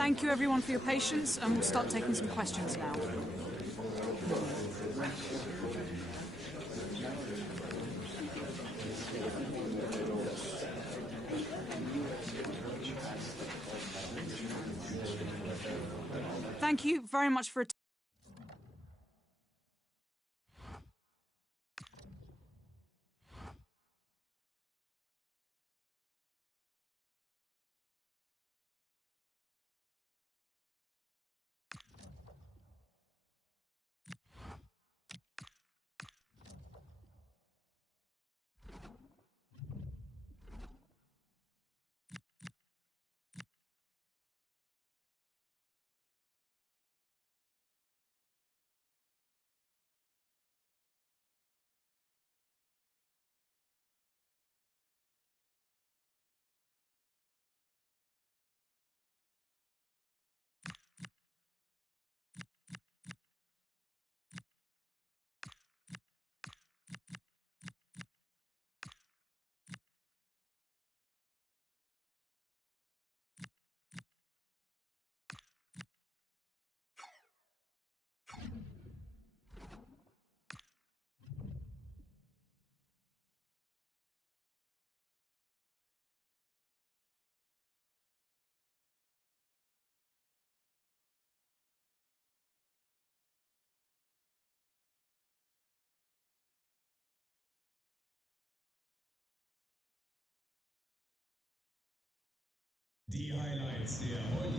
Thank you everyone for your patience, and we'll start taking some questions now. Thank you very much for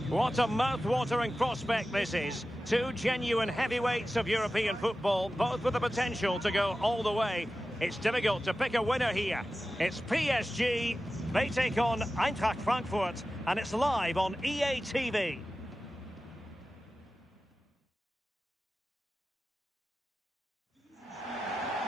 What a mouth-watering prospect this is. Two genuine heavyweights of European football, both with the potential to go all the way. It's difficult to pick a winner here. It's PSG. They take on Eintracht Frankfurt, and it's live on EA TV.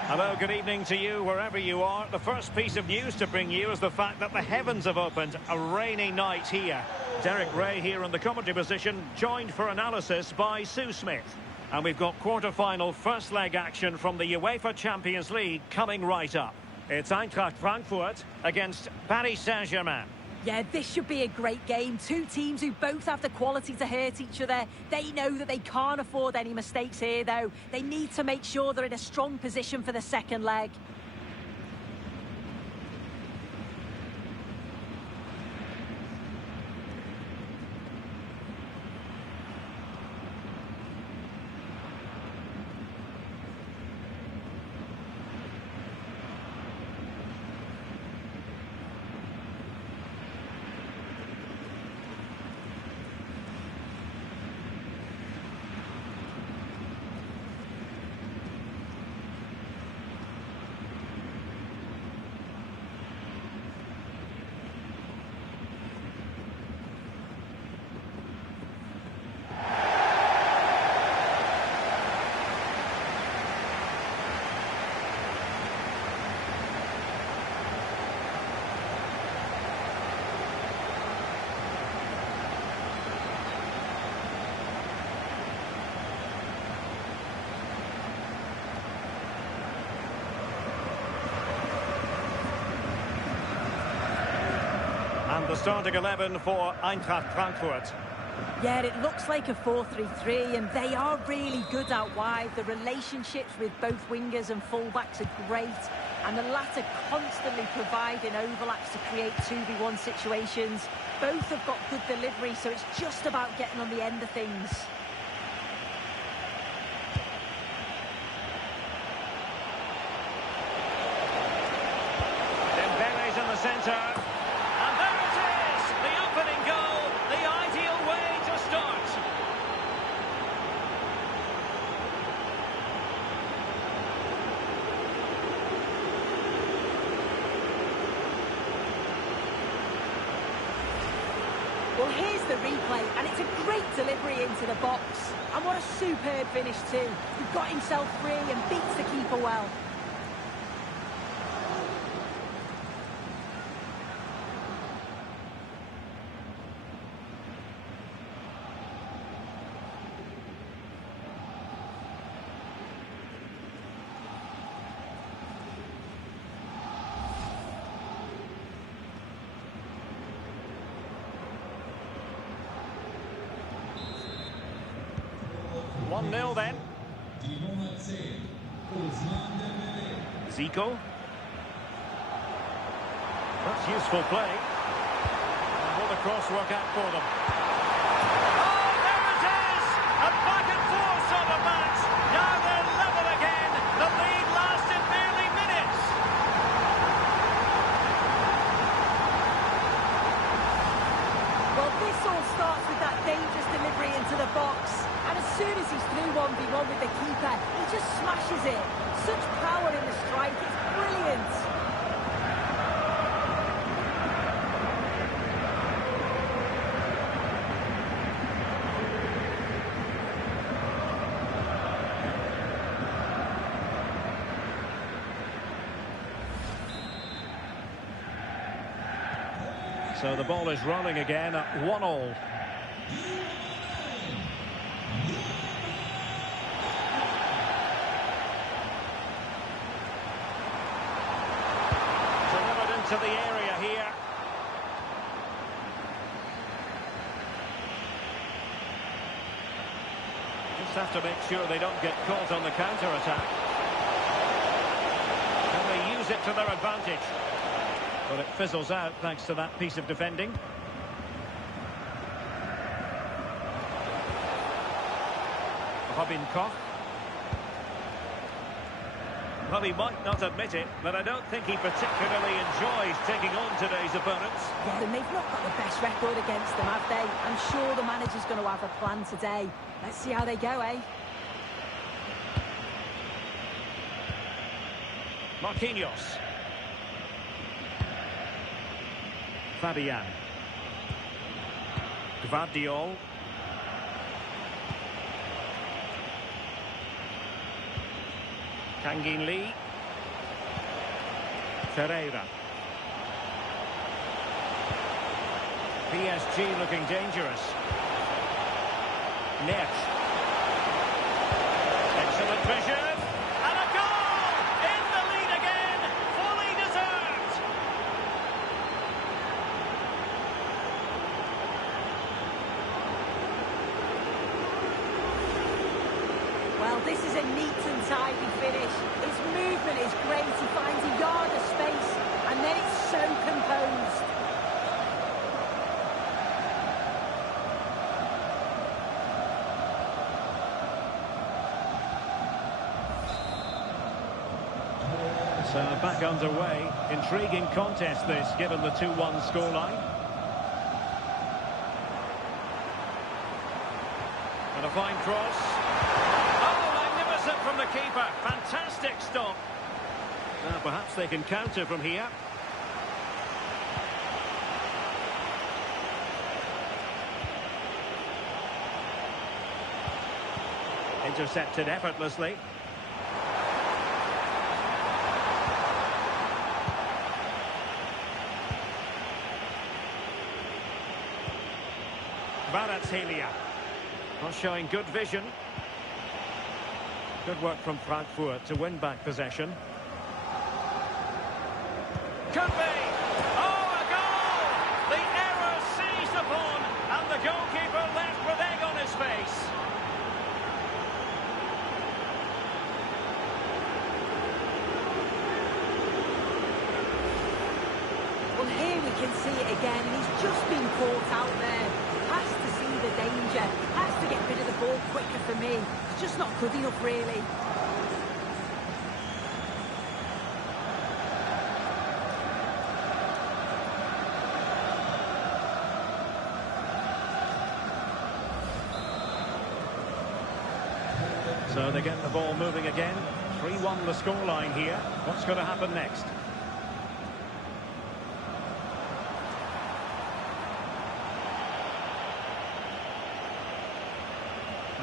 Hello, good evening to you wherever you are. The first piece of news to bring you is the fact that the heavens have opened. A rainy night here. Derek Ray here in the commentary position, joined for analysis by Sue Smith. And we've got quarter-final first leg action from the UEFA Champions League coming right up. It's Eintracht Frankfurt against Paris Saint-Germain. Yeah, this should be a great game. Two teams who both have the quality to hurt each other. They know that they can't afford any mistakes here, though. They need to make sure they're in a strong position for the second leg. And the starting 11 for Eintracht Frankfurt. Yeah, it looks like a 4-3-3, and they are really good out wide. The relationships with both wingers and fullbacks are great, and the latter constantly providing overlaps to create 2v1 situations. Both have got good delivery, so it's just about getting on the end of things. Dembele's in the centre. And there it is! The opening goal, the ideal way to start. Well, here's the replay, and it's a great delivery into the box. And what a superb finish too. He got himself free and beats the keeper well. 1-0 then. Zico. That's useful play. And will the cross work out for them? Oh, there it is! A back and forth sort of match. Now they're level again. The lead lasted merely minutes. Well, this all starts with that dangerous delivery into the box. And as soon as he's through 1v1 with the keeper, he just smashes it. Such power in the strike, it's brilliant. So the ball is rolling again at 1-1. Delivered into the area here. Just have to make sure they don't get caught on the counter-attack. Can they use it to their advantage? But it fizzles out thanks to that piece of defending. Robin Koch. Well, he might not admit it, but I don't think he particularly enjoys taking on today's opponents. Yeah, and they've not got the best record against them, have they? I'm sure the manager's going to have a plan today. Let's see how they go, eh? Marquinhos. Fabian. Gvardiol. Kangin Lee. Pereira. PSG looking dangerous. Neff. Excellent vision. And a goal! In the lead again. Fully deserved. Well, this is a neat and tidy finish. His movement is great. He finds a yard of space, and then it's so composed. So back underway. Intriguing contest this, given the 2-1 scoreline. And a fine cross. From the keeper, fantastic stop. Now perhaps they can counter from here. Intercepted effortlessly. Kvaratskhelia. Not showing good vision. Good work from Frankfurt to win back possession. Could be! Oh, a goal! The error seized upon, and the goalkeeper left with egg on his face. Well, here we can see it again, and he's just been caught out there. Has to see the danger, has to get rid of the ball quicker for me. It's just not good enough, really. So they get the ball moving again. 3-1 the scoreline here. What's going to happen next?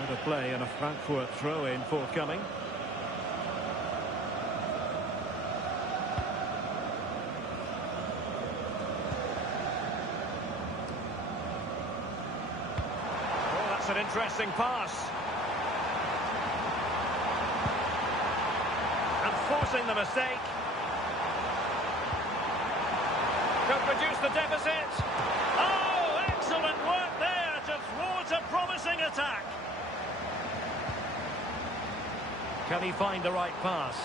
The play and a Frankfurt throw-in forthcoming. Oh, that's an interesting pass. And forcing the mistake. Could reduce the deficit. Oh, excellent work there to thwart a promising attack. Can he find the right pass?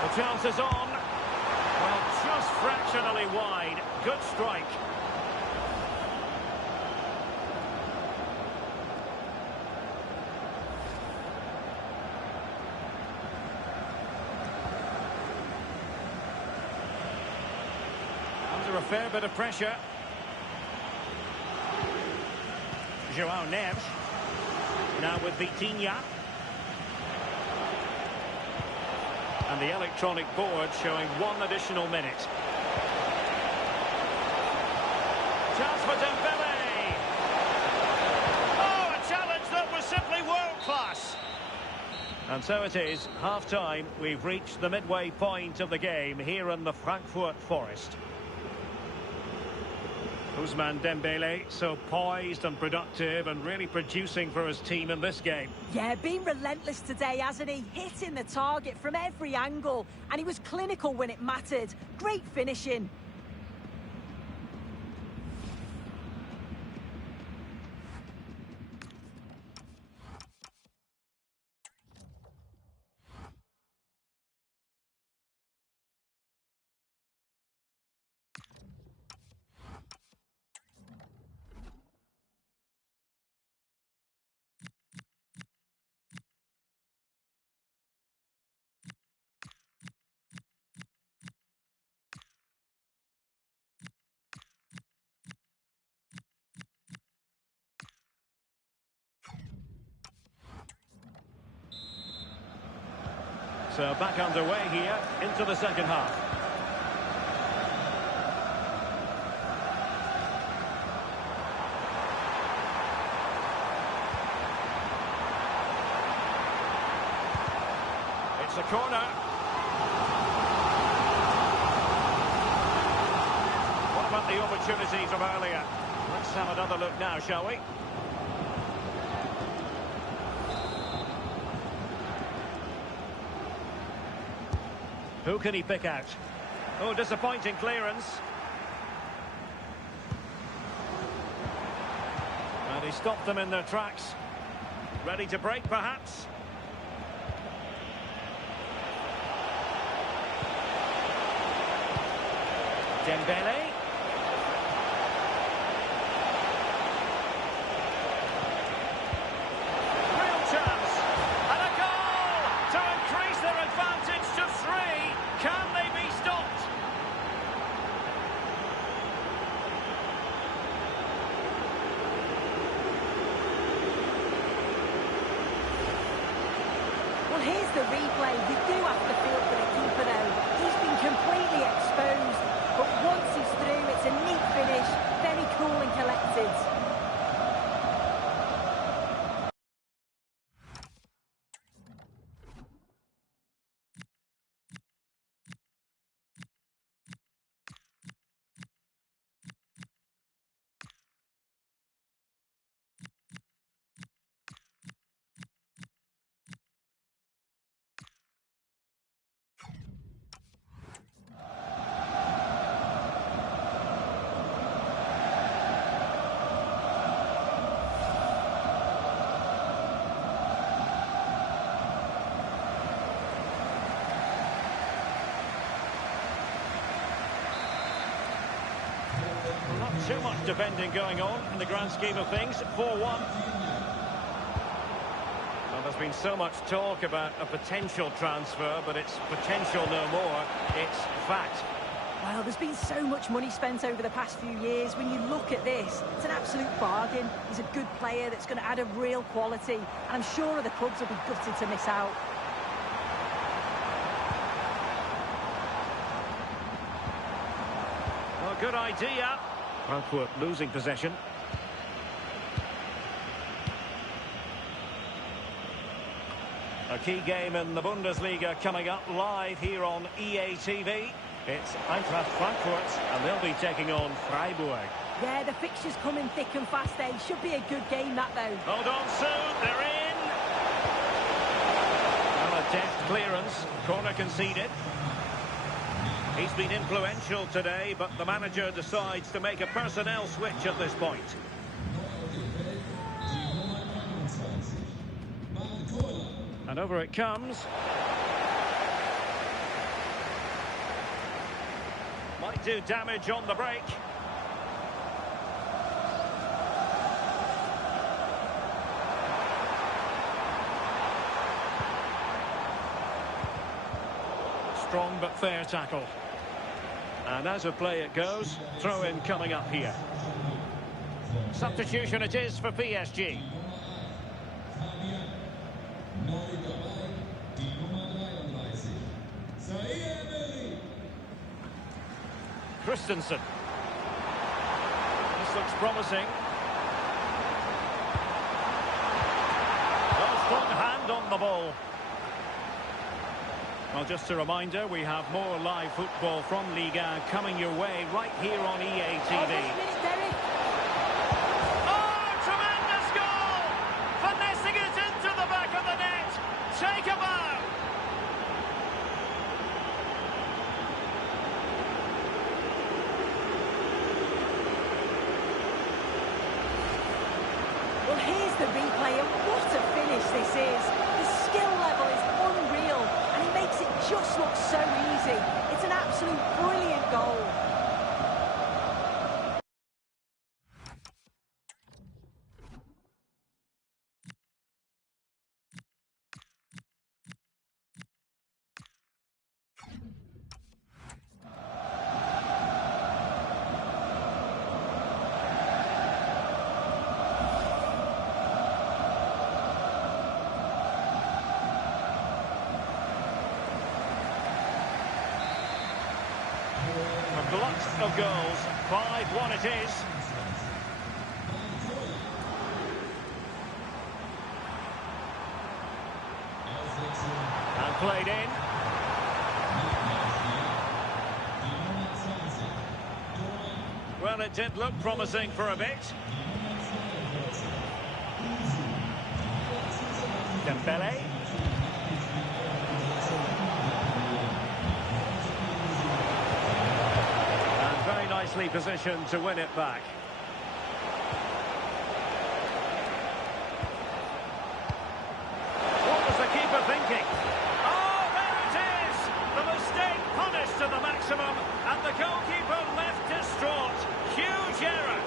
The chance is on. Well, just fractionally wide. Good strike. Under a fair bit of pressure. João Neves. Now with Vitinha. And the electronic board showing 1 additional minute. Chance for Dembele. Oh, a challenge that was simply world-class. And so it is, half-time. We've reached the midway point of the game here in the Frankfurt Forest. Ousmane Dembele, so poised and productive and really producing for his team in this game. Yeah, been relentless today, hasn't he? Hitting the target from every angle, and he was clinical when it mattered. Great finishing. So back underway here into the second half. It's a corner. What about the opportunity from earlier? Let's have another look now, shall we? Who can he pick out? Oh, disappointing clearance. And he stopped them in their tracks. Ready to break, perhaps? Dembele. Real chance. And a goal to increase their advantage to 3. Can they be stopped? Well, here's the replay. You do have to feel for the keeper, though. He's been completely exposed. But once he's through, it's a neat finish. Very cool and collected. Not too much defending going on in the grand scheme of things. 4-1. Well, there's been so much talk about a potential transfer, but it's potential no more. It's fact. Well, there's been so much money spent over the past few years. When you look at this, it's an absolute bargain. He's a good player that's going to add a real quality. And I'm sure the clubs will be gutted to miss out. Well, good idea. Frankfurt losing possession. A key game in the Bundesliga coming up live here on EA TV. It's Eintracht Frankfurt, and they'll be taking on Freiburg. Yeah, the fixtures coming thick and fast, eh? Should be a good game, that, though. Hold on soon, they're in! Well, a deft clearance, corner conceded. He's been influential today, but the manager decides to make a personnel switch at this point. And over it comes. Might do damage on the break. Strong but fair tackle. And as a play it goes, throw in coming up here. Substitution it is for PSG. Christensen. This looks promising. No strong hand on the ball. Well, just a reminder, we have more live football from Liga coming your way right here on EA TV. Oh, tremendous goal! Finessing it into the back of the net. Take a bow. Well, here's the replay, and what a finish this is. The skill level is unreal, and he makes it just look so easy. It's an absolute brilliant goal. A glut of goals, 5-1 it is. And played in. Well, it did look promising for a bit. Dembele. Nicely positioned to win it back. What was the keeper thinking? Oh, there it is! The mistake punished to the maximum, and the goalkeeper left distraught. Huge error.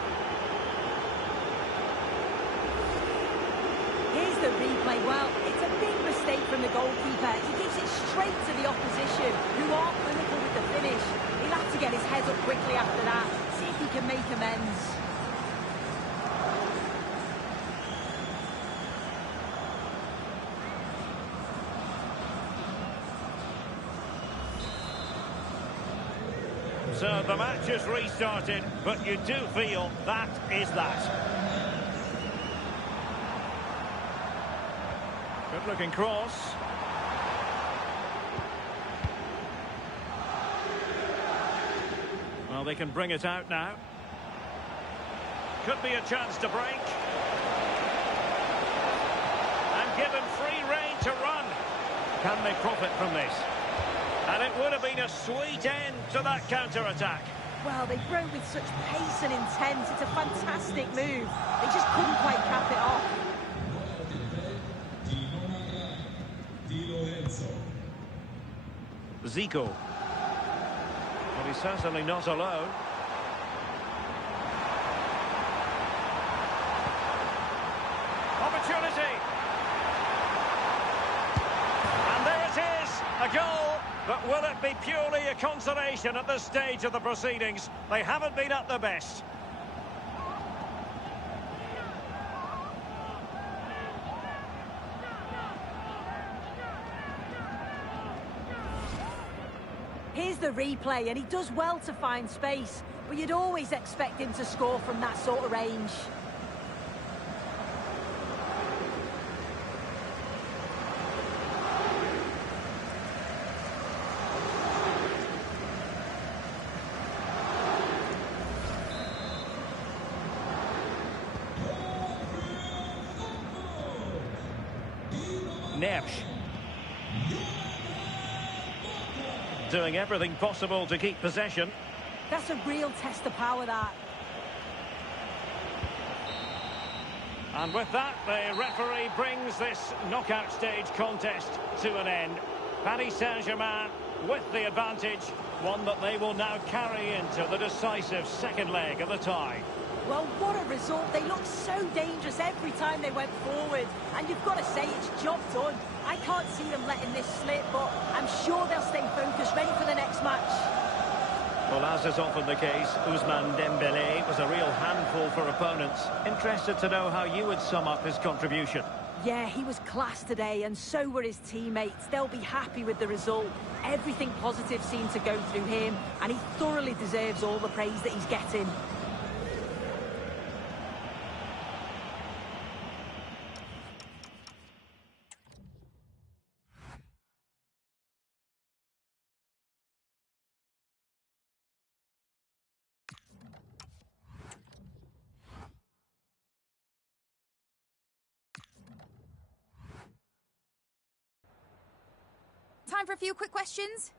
Here's the replay. Well, it's a big mistake from the goalkeeper. He gives it straight to the opposition, who are clinical with the finish. He'll have to get his head up quickly after that, see if he can make amends. So the match has restarted, but you do feel that is that. Good looking cross. Well, they can bring it out now. Could be a chance to break. And given free rein to run. Can they profit from this? And it would have been a sweet end to that counter-attack. Well, they broke with such pace and intent. It's a fantastic move. They just couldn't quite cap it off. Zico. Well, he's certainly not alone. Opportunity. And there it is, a goal. But will it be purely a consolation at this stage of the proceedings? They haven't been at their best. Here's the replay, and he does well to find space, but you'd always expect him to score from that sort of range. Neves. Doing everything possible to keep possession. That's a real test of power, that. And with that, the referee brings this knockout stage contest to an end. Paris Saint-Germain with the advantage, one that they will now carry into the decisive second leg of the tie. Well, what a result. They looked so dangerous every time they went forward. And you've got to say, it's job done. I can't see them letting this slip, but I'm sure they'll stay focused, ready for the next match. Well, as is often the case, Ousmane Dembélé was a real handful for opponents. Interested to know how you would sum up his contribution. Yeah, he was class today, and so were his teammates. They'll be happy with the result. Everything positive seemed to go through him, and he thoroughly deserves all the praise that he's getting. Time for a few quick questions.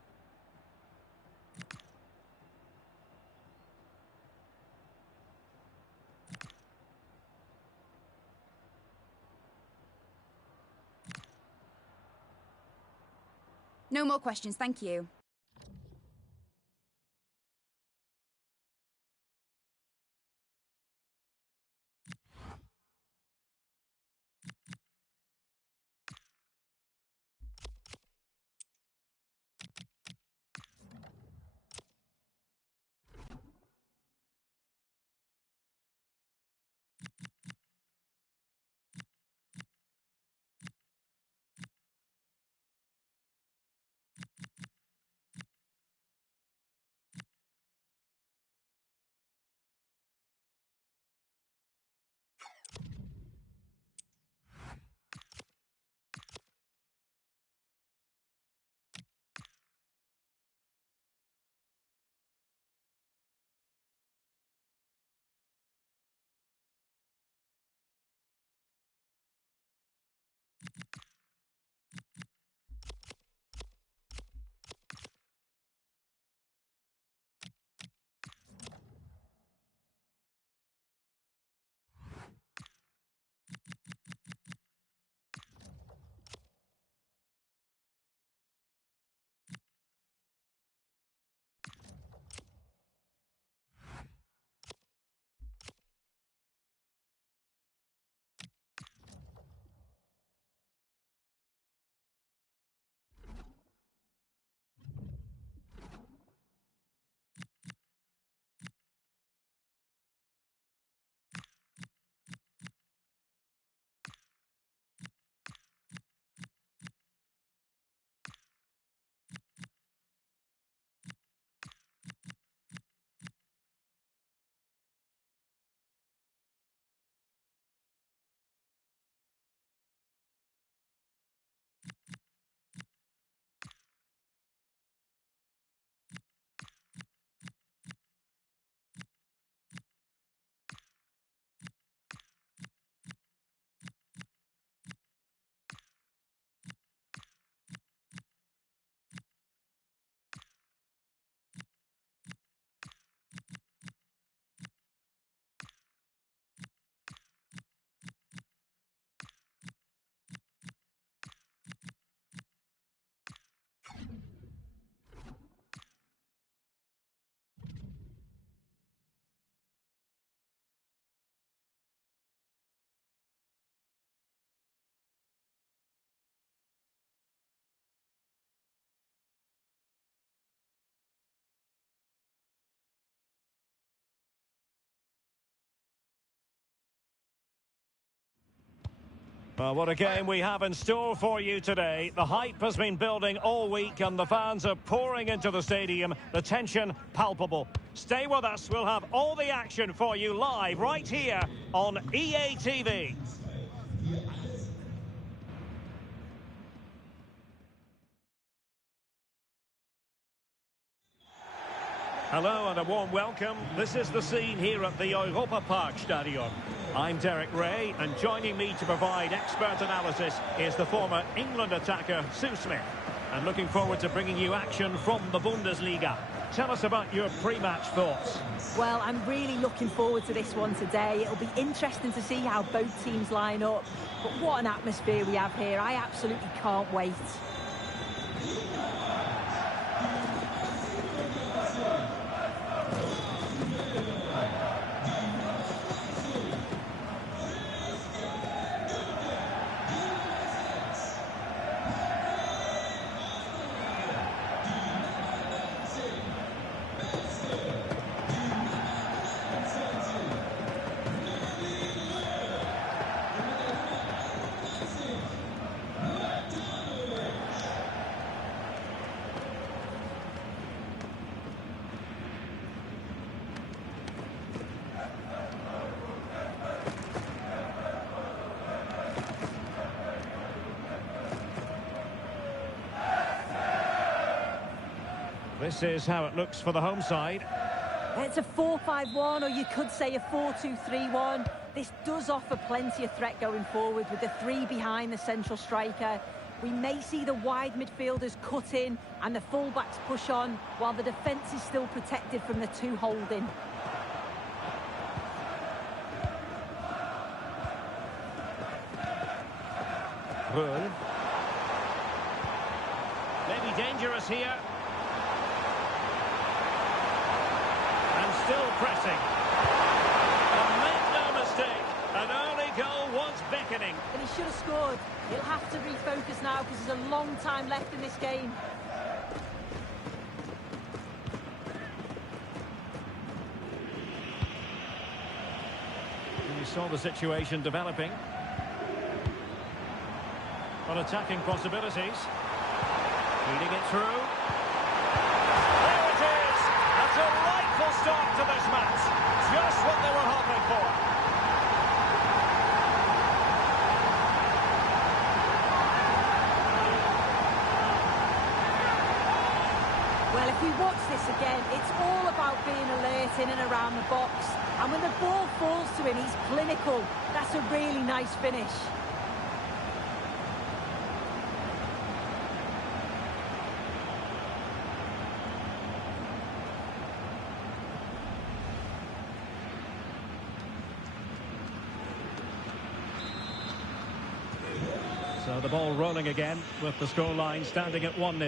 No more questions, thank you. Well, what a game we have in store for you today. The hype has been building all week and the fans are pouring into the stadium. The tension palpable. Stay with us. We'll have all the action for you live right here on EA TV. Hello and a warm welcome. This is the scene here at the Europa Park Stadium. I'm Derek Ray, and joining me to provide expert analysis is the former England attacker, Sue Smith. And looking forward to bringing you action from the Bundesliga. tell us about your pre-match thoughts. Well, I'm really looking forward to this one today. It'll be interesting to see how both teams line up. But what an atmosphere we have here. I absolutely can't wait. This is how it looks for the home side. It's a 4-5-1, or you could say a 4-2-3-1. This does offer plenty of threat going forward with the three behind the central striker. We may see the wide midfielders cut in and the fullbacks push on, while the defence is still protected from the two holding. Röhl. Maybe dangerous here. Still pressing. And make no mistake, an early goal was beckoning. And he should have scored. He'll have to refocus now because there's a long time left in this game. We saw the situation developing. But attacking possibilities. Feeding it through. There it is! A delightful start to this match. Just what they were hoping for. Well, if we watch this again, it's all about being alert in and around the box. And when the ball falls to him, he's clinical. That's a really nice finish. So the ball rolling again with the scoreline standing at 1-0.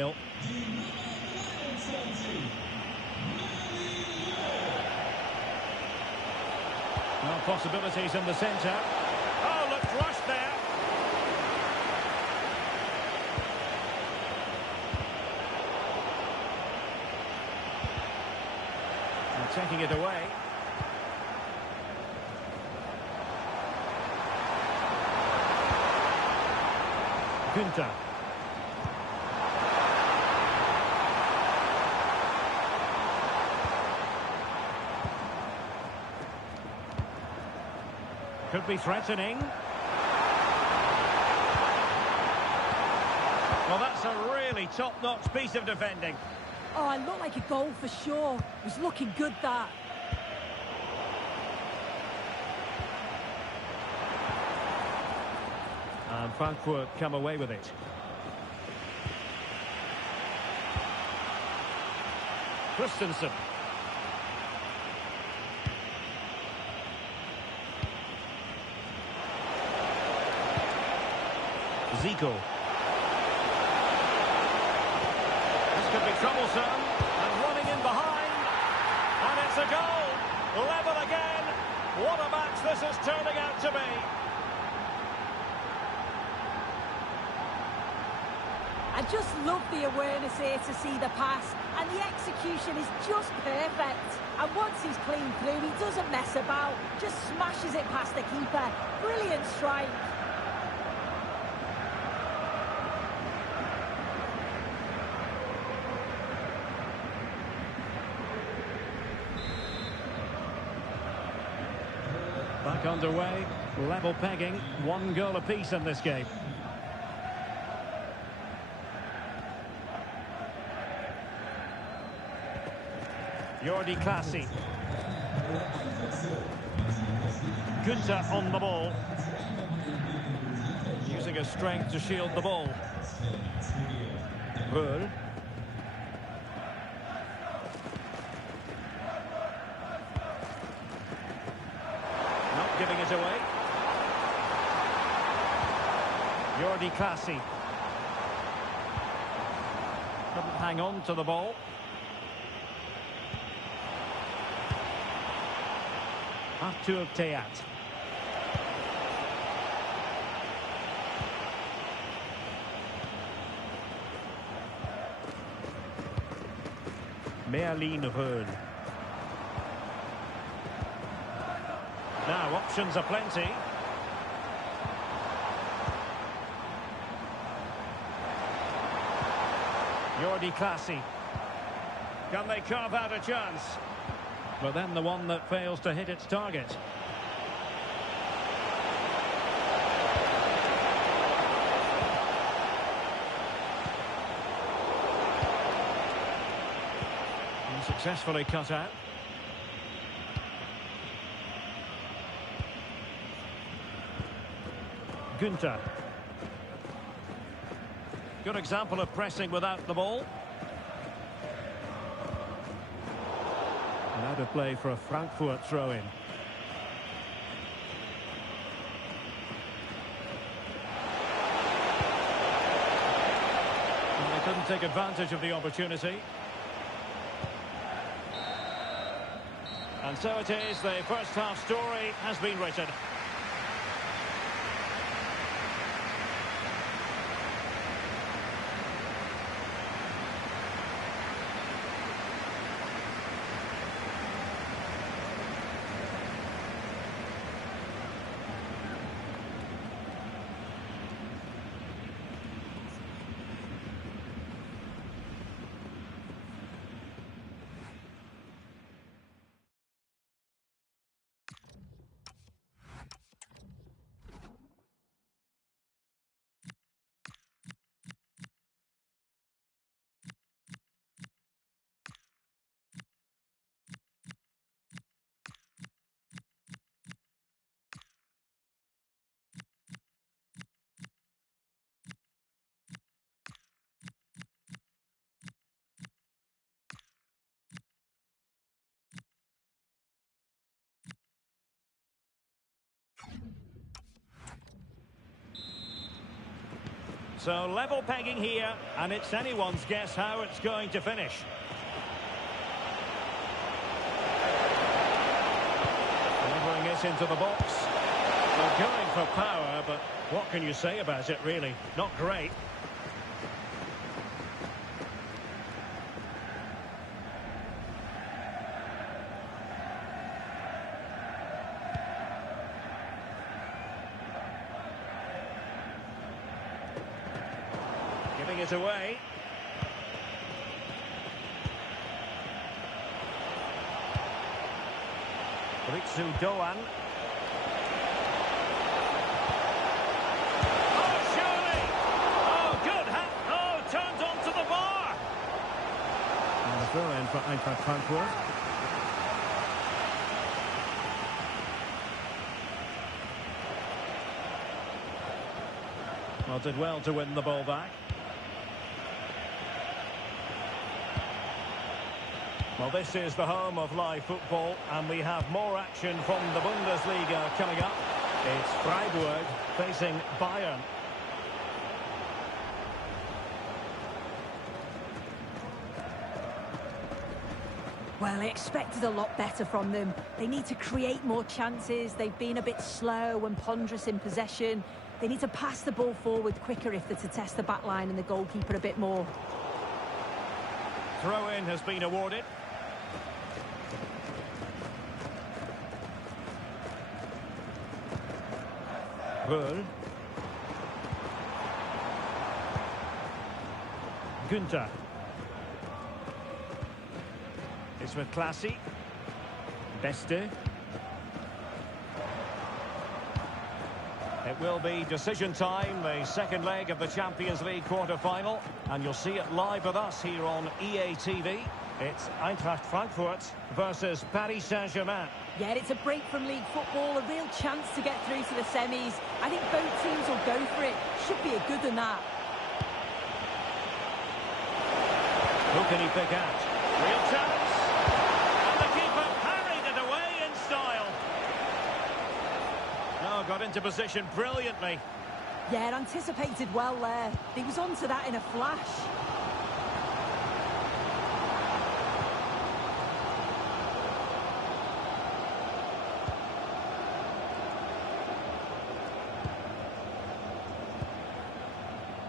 No possibilities in the centre. Oh, looked rushed there. And taking it away. Günther. Could be threatening. Well, that's a really top-notch piece of defending. Oh, it looked like a goal for sure. It was looking good, that. And Frankfurt come away with it. Christensen. Zico. This could be troublesome. And running in behind. And it's a goal. Level again. What a match this is turning out to be. I just love the awareness here to see the pass, and the execution is just perfect. And once he's clean through, he doesn't mess about, just smashes it past the keeper. Brilliant strike. Back underway, level pegging, 1 goal apiece in this game. Jordi Clasie. Günther on the ball. Using his strength to shield the ball. Röhl. it away. Jordi Classy. Couldn't hang on to the ball. Artur Teat. Merlin Reul. Now options are plenty. Jordi Classy. Can they carve out a chance? But then the one that fails to hit its target. Successfully cut out. Günther. Good example of pressing without the ball. And out of play for a Frankfurt throw-in. And they couldn't take advantage of the opportunity. And so it is, the first half story has been written. So level pegging here, and it's anyone's guess how it's going to finish. Delivering it into the box. They're going for power, but what can you say about it, really? Not great. Giving it away. Ritsu Doan. Oh, surely! Oh, good! Oh, turned onto the bar! And the throw-in for Eintracht Frankfurt. Well, did well to win the ball back. Well, this is the home of live football, and we have more action from the Bundesliga coming up. It's Freiburg facing Bayern. Well, I expected a lot better from them. They need to create more chances. They've been a bit slow and ponderous in possession. They need to pass the ball forward quicker if they're to test the back line and the goalkeeper a bit more. Throw-in has been awarded. Reul. Günther. It's with Classy. Beste. It will be decision time, the second leg of the Champions League quarter-final, and you'll see it live with us here on EA TV. It's Eintracht Frankfurt versus Paris Saint-Germain. Yeah, it's a break from league football, a real chance to get through to the semis. I think both teams will go for it. Should be a good one, that. Who can he pick out? Real chance. And the keeper parried it away in style. into position brilliantly. Yeah, anticipated well there. He was onto that in a flash.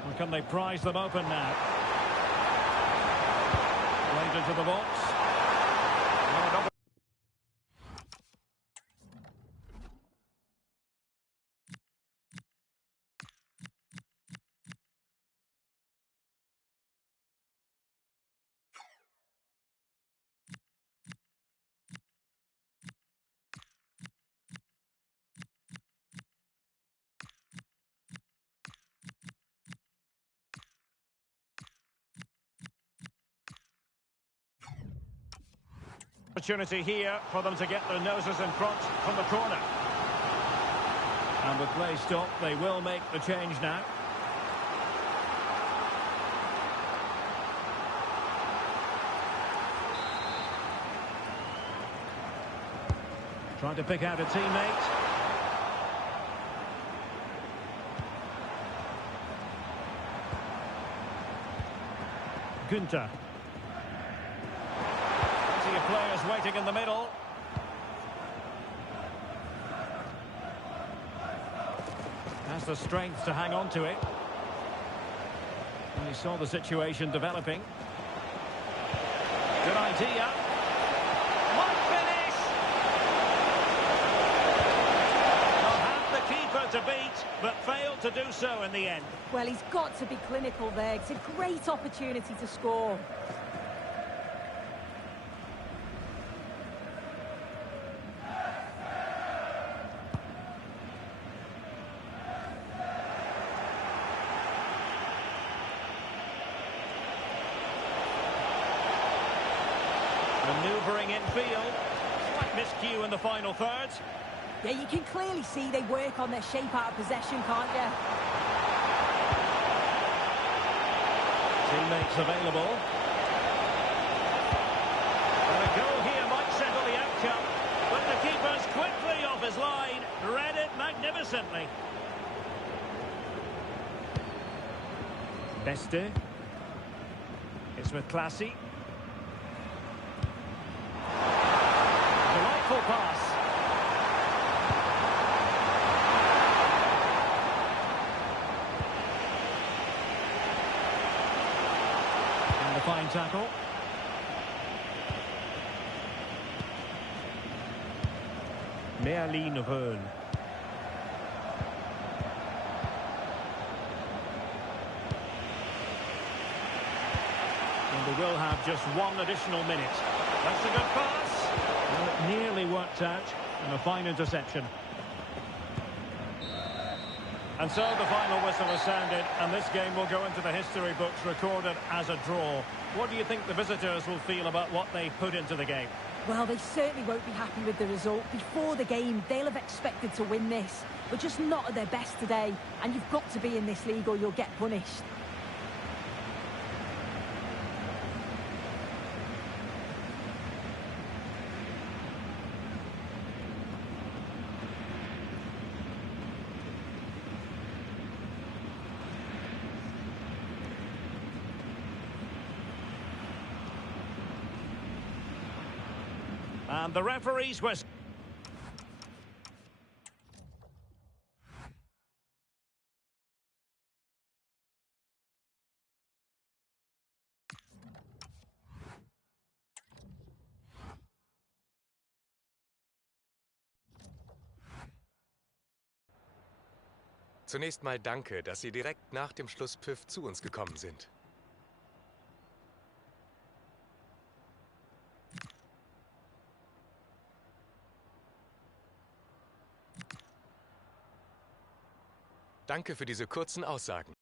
Or can they prise them open now? Right into the box. Opportunity here for them to get their noses in front from the corner. And with play stopped, they will make the change now. Trying to pick out a teammate. Günther. Players waiting in the middle. Has the strength to hang on to it. And he saw the situation developing. Good idea. What finish! They'll have the keeper to beat, but failed to do so in the end. Well, he's got to be clinical there. It's a great opportunity to score. Manoeuvring infield. Slight miscue in the final third. Yeah, you can clearly see they work on their shape out of possession, can't you? Teammates available. And a goal here might settle the outcome. But the keeper's quickly off his line. Read it magnificently. Beste. It's with Classy. Delightful pass. And a fine tackle. Merlin Röhl. And they will have just one additional minute. That's a good pass. Well, it nearly worked out, and a fine interception. And so the final whistle has sounded, and this game will go into the history books recorded as a draw. What do you think the visitors will feel about what they put into the game? Well, they certainly won't be happy with the result. Before the game, they'll have expected to win this, but just not at their best today. And you've got to be in this league or you'll get punished. And the referee's whistle. Zunächst mal danke, dass Sie direkt nach dem Schlusspfiff zu uns gekommen sind. Danke für diese kurzen Aussagen.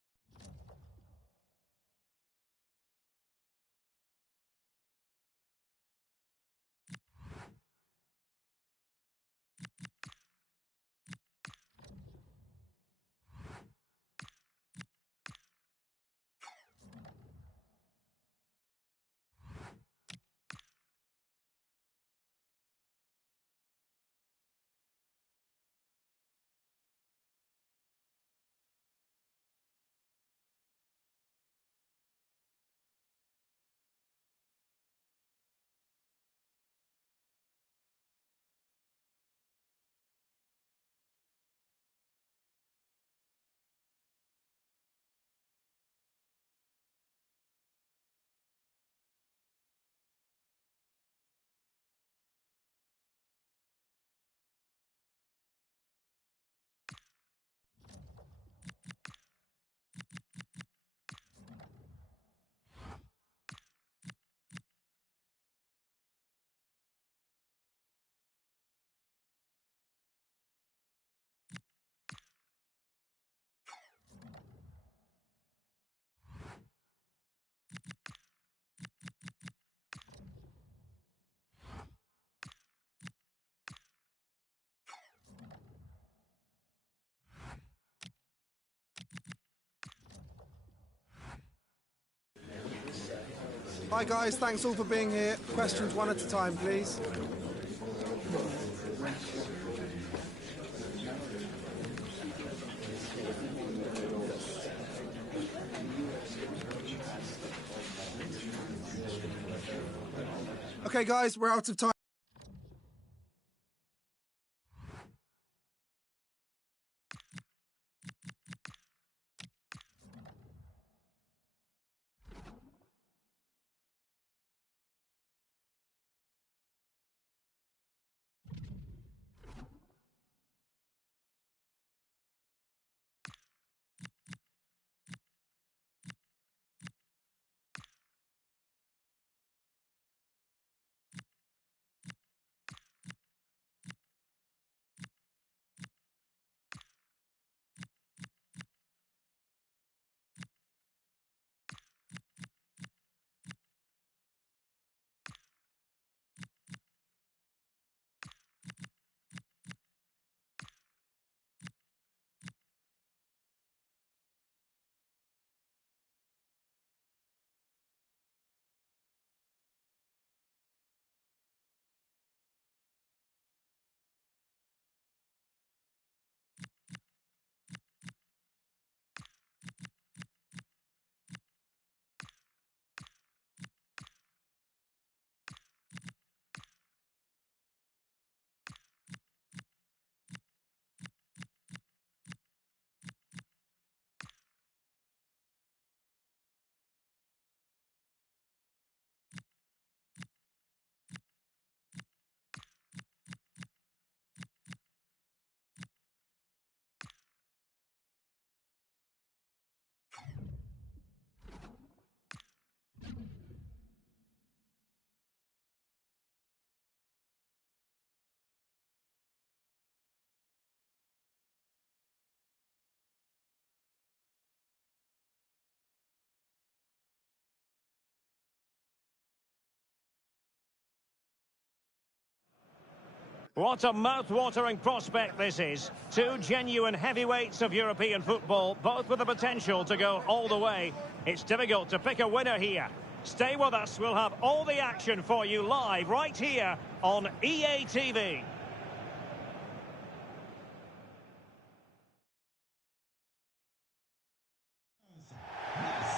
Hi guys, thanks all for being here. Questions one at a time, please. Okay guys, we're out of time. What a mouth-watering prospect this is. Two genuine heavyweights of European football, both with the potential to go all the way. It's difficult to pick a winner here. Stay with us, we'll have all the action for you live right here on EA TV.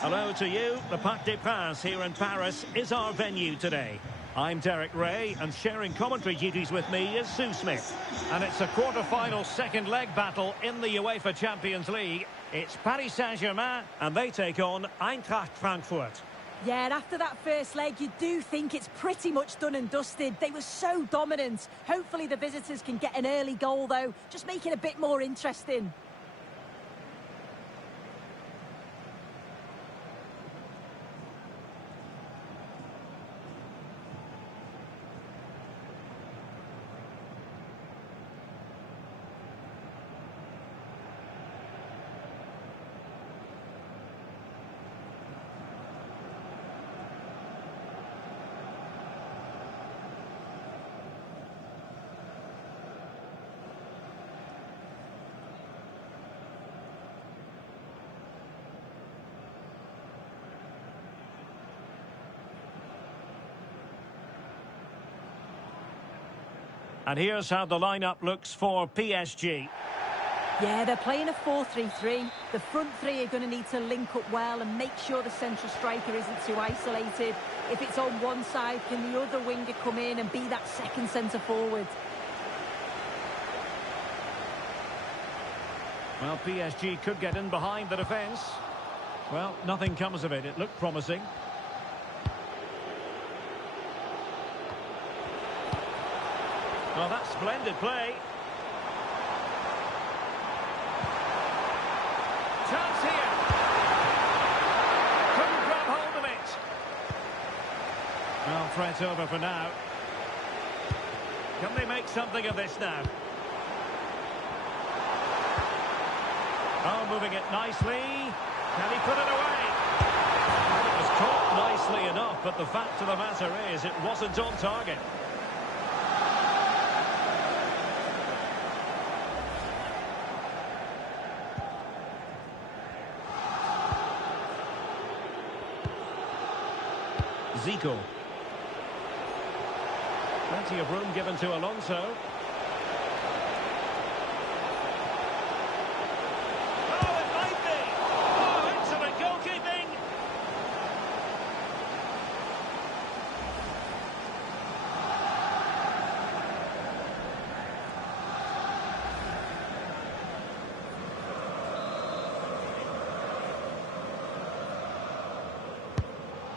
Hello to you. The Parc des Princes here in Paris is our venue today. I'm Derek Ray, and sharing commentary duties with me is Sue Smith. And it's a quarter-final second leg battle in the UEFA Champions League. It's Paris Saint-Germain, and they take on Eintracht Frankfurt. Yeah, and after that first leg, you do think it's pretty much done and dusted. They were so dominant. Hopefully the visitors can get an early goal, though, just make it a bit more interesting. And here's how the lineup looks for PSG. Yeah, they're playing a 4-3-3. The front three are going to need to link up well and make sure the central striker isn't too isolated. If it's on one side, can the other winger come in and be that second centre forward? Well, PSG could get in behind the defence. Well, nothing comes of it. It looked promising. Well, that's splendid play. Chance here. Couldn't grab hold of it. Well, threat over for now. Can they make something of this now? Oh, moving it nicely. Can he put it away? It was caught nicely enough, but the fact of the matter is it wasn't on target. Zico. Plenty of room given to Alonso. Oh, it might be! Oh, excellent goalkeeping!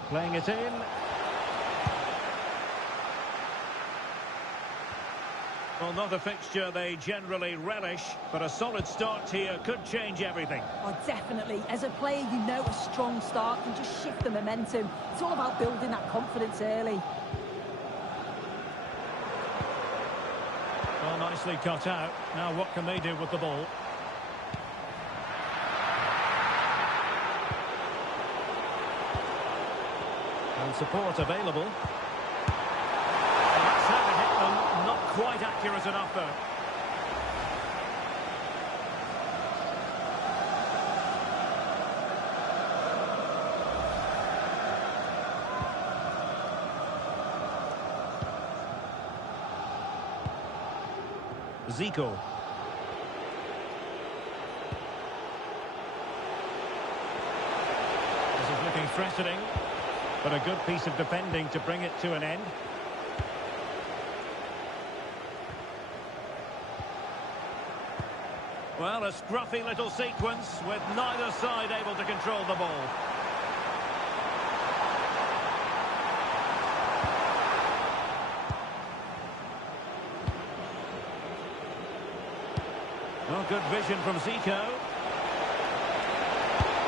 Playing it in. Well, not a fixture they generally relish, but a solid start here could change everything. Oh, definitely. As a player, you know a strong start can just shift the momentum. It's all about building that confidence early. Well, nicely cut out. Now what can they do with the ball? And support available. That's how to hit them. Not quite accurate enough, though. Zico. This is looking threatening, but a good piece of defending to bring it to an end. Well, a scruffy little sequence with neither side able to control the ball. Well, good vision from Zico.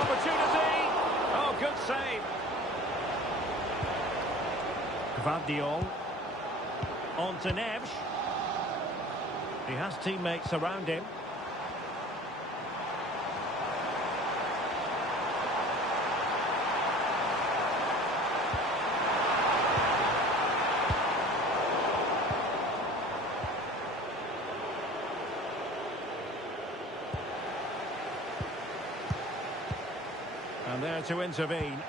Opportunity! Oh, good save. Gvardiol. On to Neves. He has teammates around him. And there to intervene.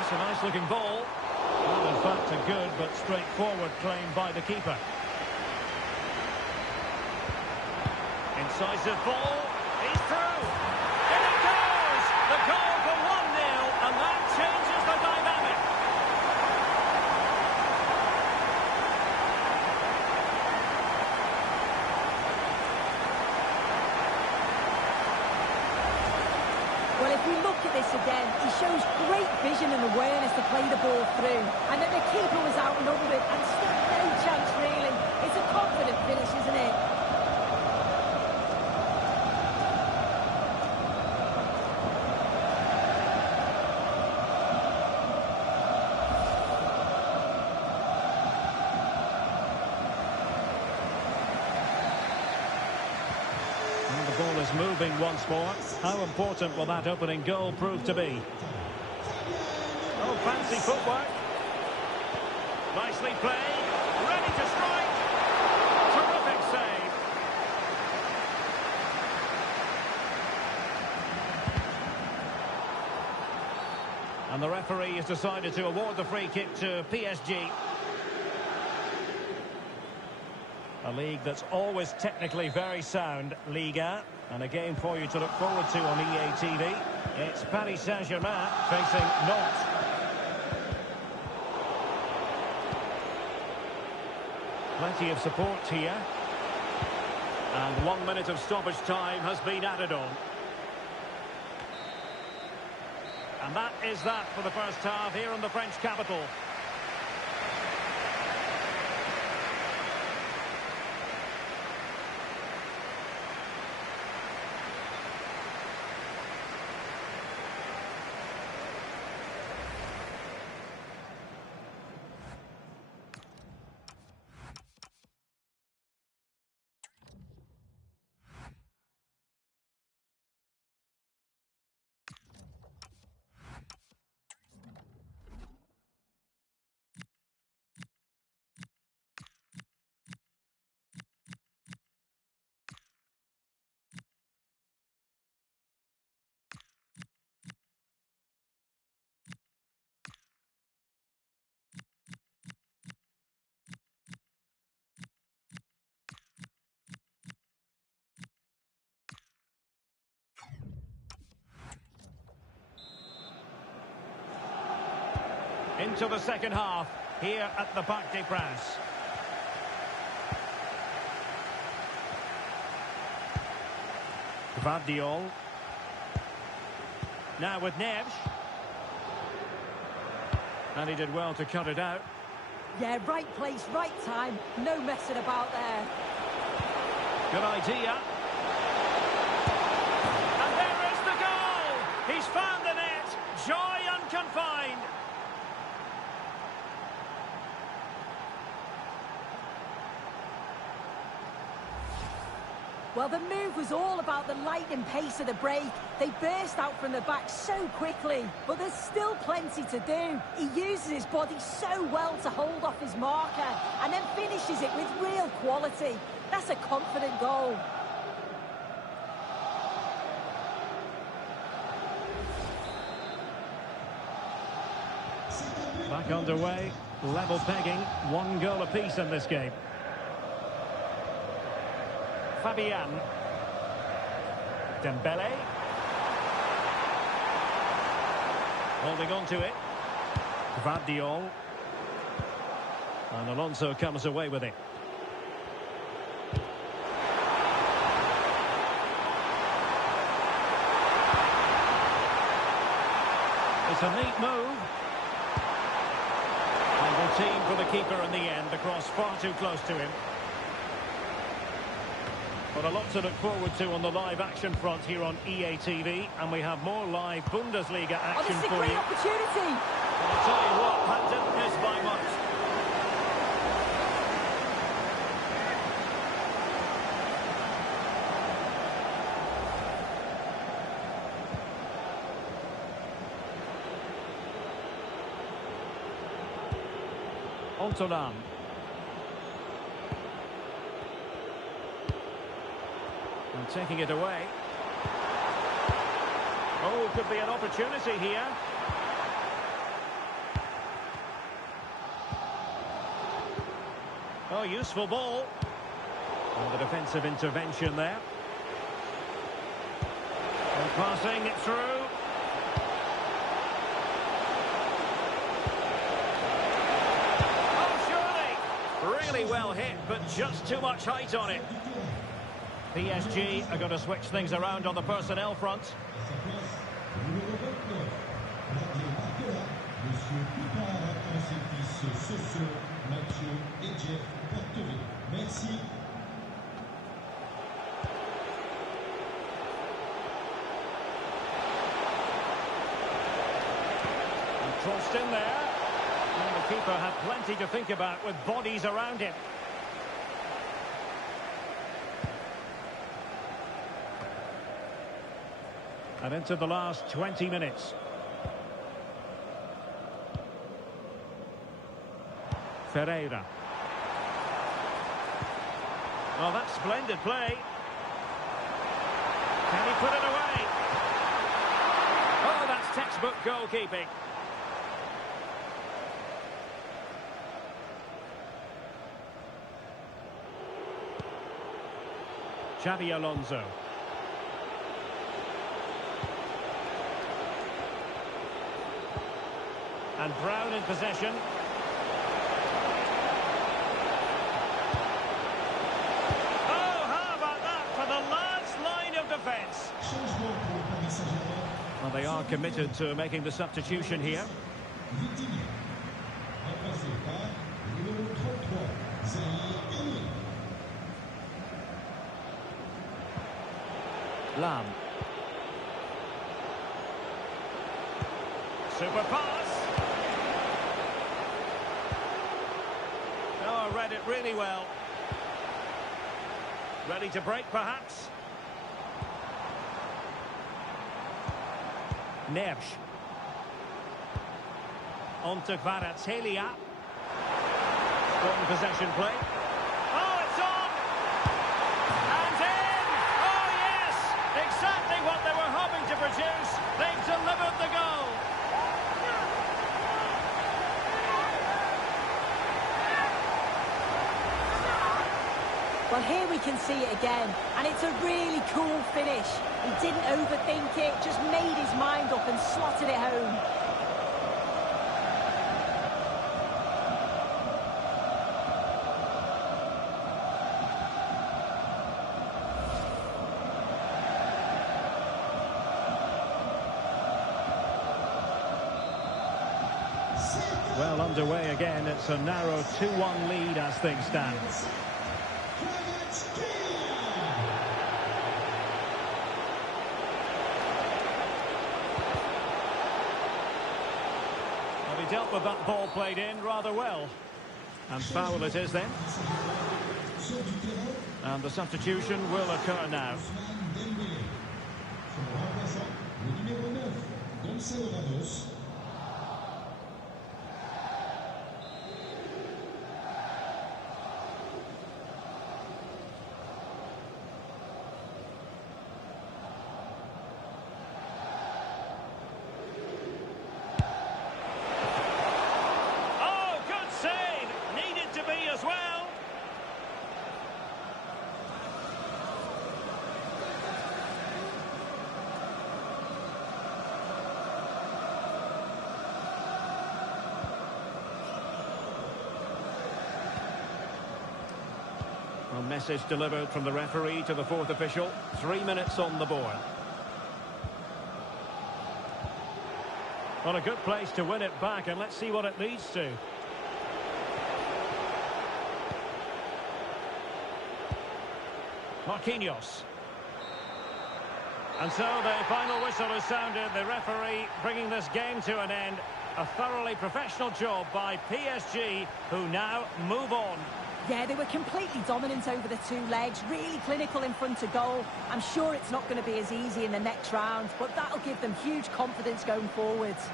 It's a nice looking ball. Well, in fact, a good but straightforward claim by the keeper. Incisive ball. He's through. In it goes! The goal for 1-0, and that changes the dynamic. Well, if we look at this again, he shows great vision and awareness to play the ball through. And then the keeper was outnumbered and still no chance, really. It's a confident finish, isn't it? The ball is moving once more. How important will that opening goal prove to be? Oh, fancy footwork. Nicely played. Ready to strike. Terrific save. And the referee has decided to award the free kick to PSG. A league that's always technically very sound, Liga, and a game for you to look forward to on EA TV. It's Paris Saint-Germain facing Nantes. Plenty of support here. And 1 minute of stoppage time has been added on. And that is that for the first half here in the French capital. into the second half here at the Parc des Princes. Gvardiol. Now with Neves. And he did well to cut it out. Yeah, right place, right time. No messing about there. Good idea. And there is the goal! He's found the net. Joy unconfined. Well, the move was all about the lightning pace of the break. They burst out from the back so quickly, but there's still plenty to do. He uses his body so well to hold off his marker and then finishes it with real quality. That's a confident goal. Back underway, level pegging, 1 goal apiece in this game. Fabian. Dembele. Holding on to it. Gvardiol. And Alonso comes away with it. It's a neat move. And the team for the keeper in the end, the cross far too close to him. But a lot to look forward to on the live action front here on EA TV, and we have more live Bundesliga action this is a for great you. opportunity. And I'll tell you what, that didn't miss by much. Ontolan. And taking it away. Oh, could be an opportunity here. Oh, useful ball. And the defensive intervention there. And passing it through. Oh, surely. Really well hit, but just too much height on it. PSG are going to switch things around on the personnel front. And crossed in there. And the keeper had plenty to think about with bodies around him. And into the last 20 minutes. Ferreira. Oh, that's splendid play. Can he put it away? Oh, that's textbook goalkeeping. Xabi Alonso. And Brown in possession. Oh, how about that for the last line of defence? Well, they are committed to making the substitution here. Lam. Super pass. Oh, read it really well. Ready to break, perhaps. Neves. On to Kvaratskhelia. Strong possession play. Oh, it's on! And in! Oh, yes! Exactly what they were hoping to produce. They've delivered the goal. Well, here we can see it again, and it's a really cool finish. He didn't overthink it, just made his mind up and slotted it home. Well, underway again. It's a narrow 2-1 lead as things stand. Well, he dealt with that ball played in rather well. And foul it is then. And the substitution will occur now. A message delivered from the referee to the fourth official. 3 minutes on the board. Well, a good place to win it back, and let's see what it leads to. Marquinhos. And so the final whistle is sounded. The referee bringing this game to an end. A thoroughly professional job by PSG, who now move on. Yeah, they were completely dominant over the two legs, really clinical in front of goal. I'm sure it's not going to be as easy in the next round, but that'll give them huge confidence going forwards.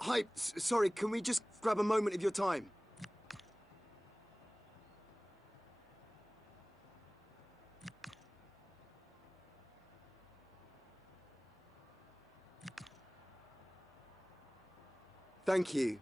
Hi, sorry, can we just grab a moment of your time? Thank you.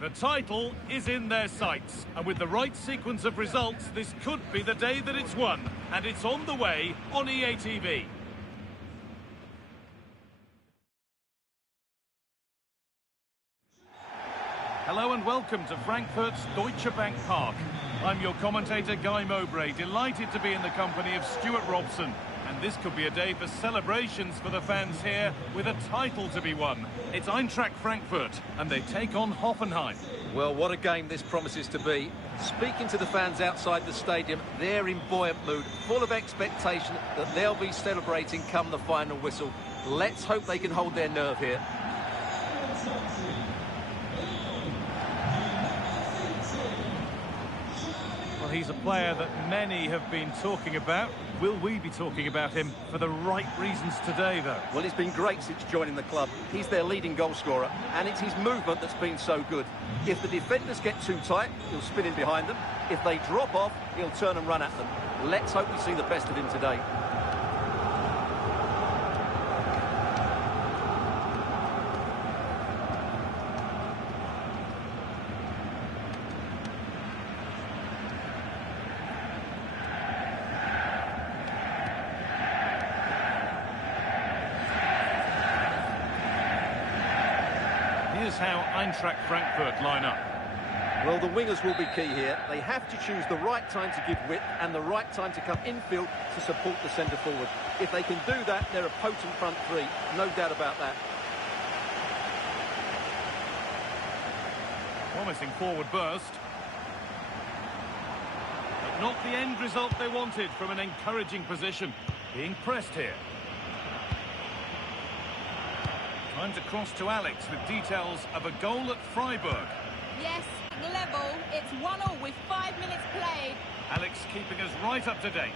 The title is in their sights, and with the right sequence of results, this could be the day that it's won, and it's on the way on EA TV. Hello and welcome to Frankfurt's Deutsche Bank Park. I'm your commentator, Guy Mowbray, delighted to be in the company of Stuart Robson. And this could be a day for celebrations for the fans here, with a title to be won. It's Eintracht Frankfurt, and they take on Hoffenheim. Well, what a game this promises to be. Speaking to the fans outside the stadium, they're in buoyant mood, full of expectation that they'll be celebrating come the final whistle. Let's hope they can hold their nerve here. he's a player that many have been talking about. Will we be talking about him for the right reasons today, though? Well, he's been great since joining the club. He's their leading goal scorer, and it's his movement that's been so good. If the defenders get too tight, he'll spin in behind them. If they drop off, he'll turn and run at them. Let's hope we see the best of him today. Here's how Eintracht Frankfurt line up. Well, the wingers will be key here. They have to choose the right time to give width and the right time to come infield to support the centre forward. If they can do that, they're a potent front three. No doubt about that. Promising forward burst. But not the end result they wanted from an encouraging position. Being pressed here. Time to cross to Alex with details of a goal at Freiburg. Yes, level. It's 1-1 with 5 minutes played. Alex keeping us right up to date.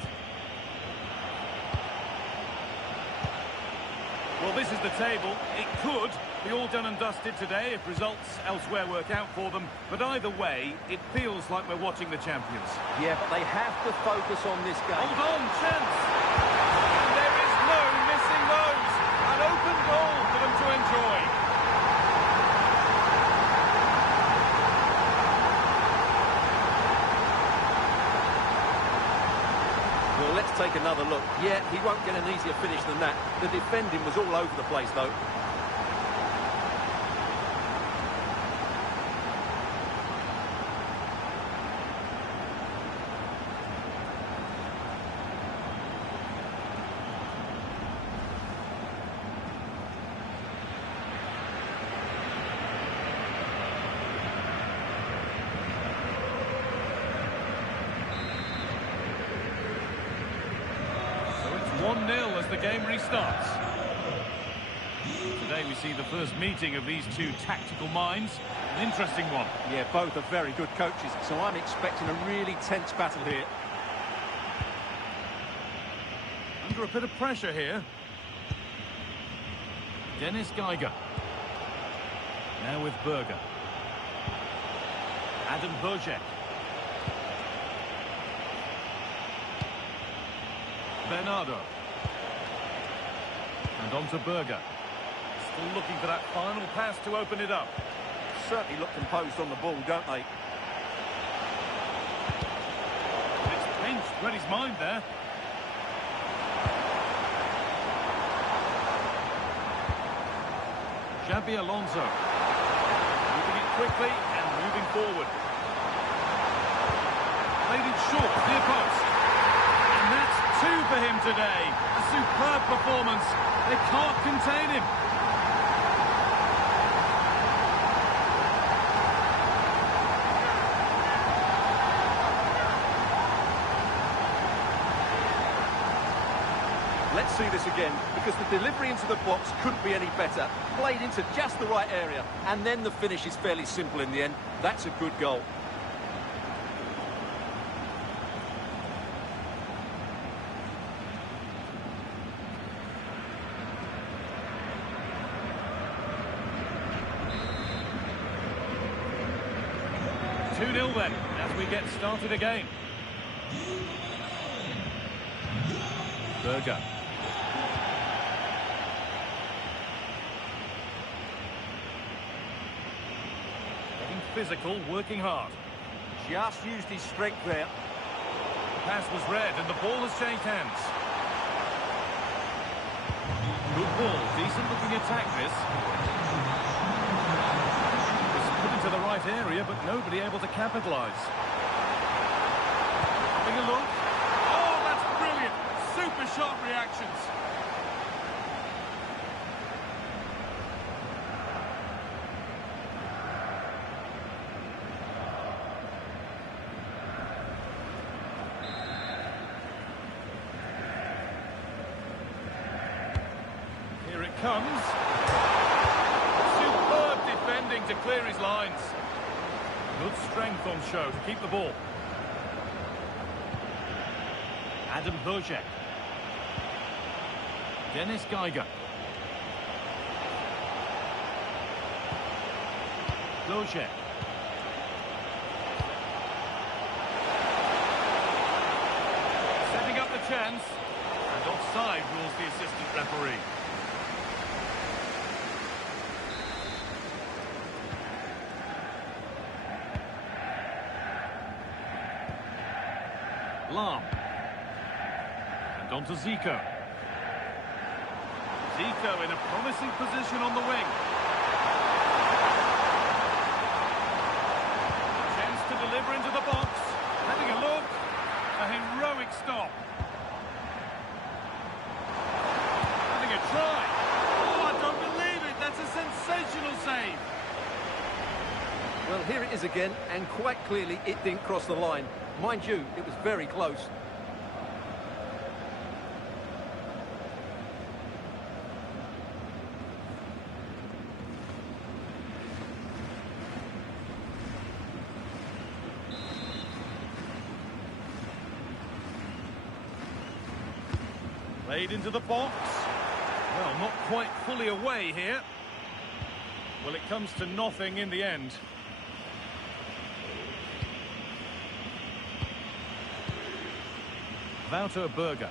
Well, this is the table. It could be all done and dusted today if results elsewhere work out for them. But either way, it feels like we're watching the champions. Yeah, but they have to focus on this game. Hold on, chance! And there is no missing those. An open goal for them to enjoy. Well, let's take another look. Yeah, he won't get an easier finish than that. The defending was all over the place, though. So it's 1-0 as the game restarts. Today we see the first meeting of these two tactical minds. An interesting one. Yeah, both are very good coaches, so I'm expecting a really tense battle here. Under a bit of pressure here. Dennis Geiger. Now with Berger. Adam Bojek. Bernardo. And on to Berger. Still looking for that final pass to open it up. Certainly look composed on the ball, don't they? It's pinched, read his mind there. Xabi Alonso. Moving it quickly and moving forward. Played it short, near post. And that's two for him today. A superb performance. They can't contain him. Let's see this again, because the delivery into the box couldn't be any better. Played into just the right area, and then the finish is fairly simple in the end. That's a good goal. Two 2-0 then, as we get started again. Berger. Getting physical, working hard. Just used his strength there. The pass was read and the ball has changed hands. Good ball, decent looking attack this. It's put into the right area, but nobody able to capitalise. Having a look. Oh, that's brilliant! Super sharp reactions. Here it comes. Superb defending to clear his lines. Good strength on show to keep the ball. Adam Bojek. Dennis Geiger. Bojek. Setting up the chance. And offside rules the assistant referee. Lam. And on to Zico. Zico in a promising position on the wing. Chance to deliver into the box. Having a look. A heroic stop. Having a try. Oh, I don't believe it. That's a sensational save. Well, here it is again, and quite clearly it didn't cross the line. Mind you, it was very close. Played into the box. Well, not quite fully away here. Well, it comes to nothing in the end. Wouter Berger.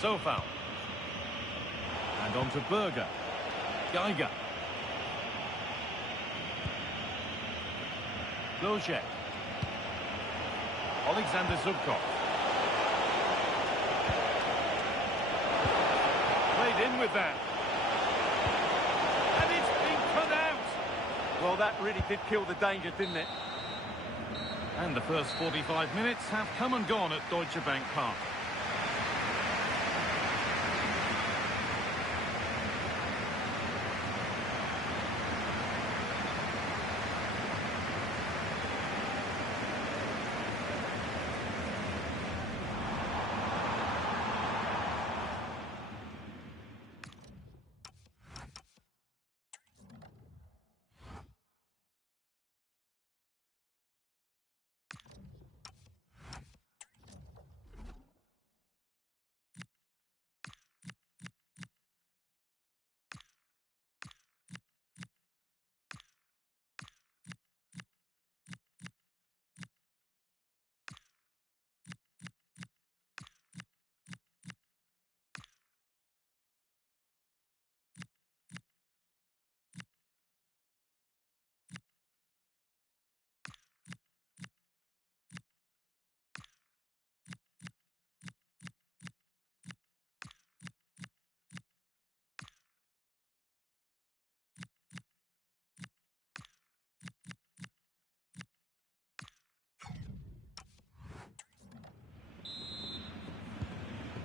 Sofau. And on to Berger. Geiger. Bojek. Alexander Zubkov. Played in with that. And it's been cut out. Well, that really did kill the danger, didn't it? And the first 45 minutes have come and gone at Deutsche Bank Park.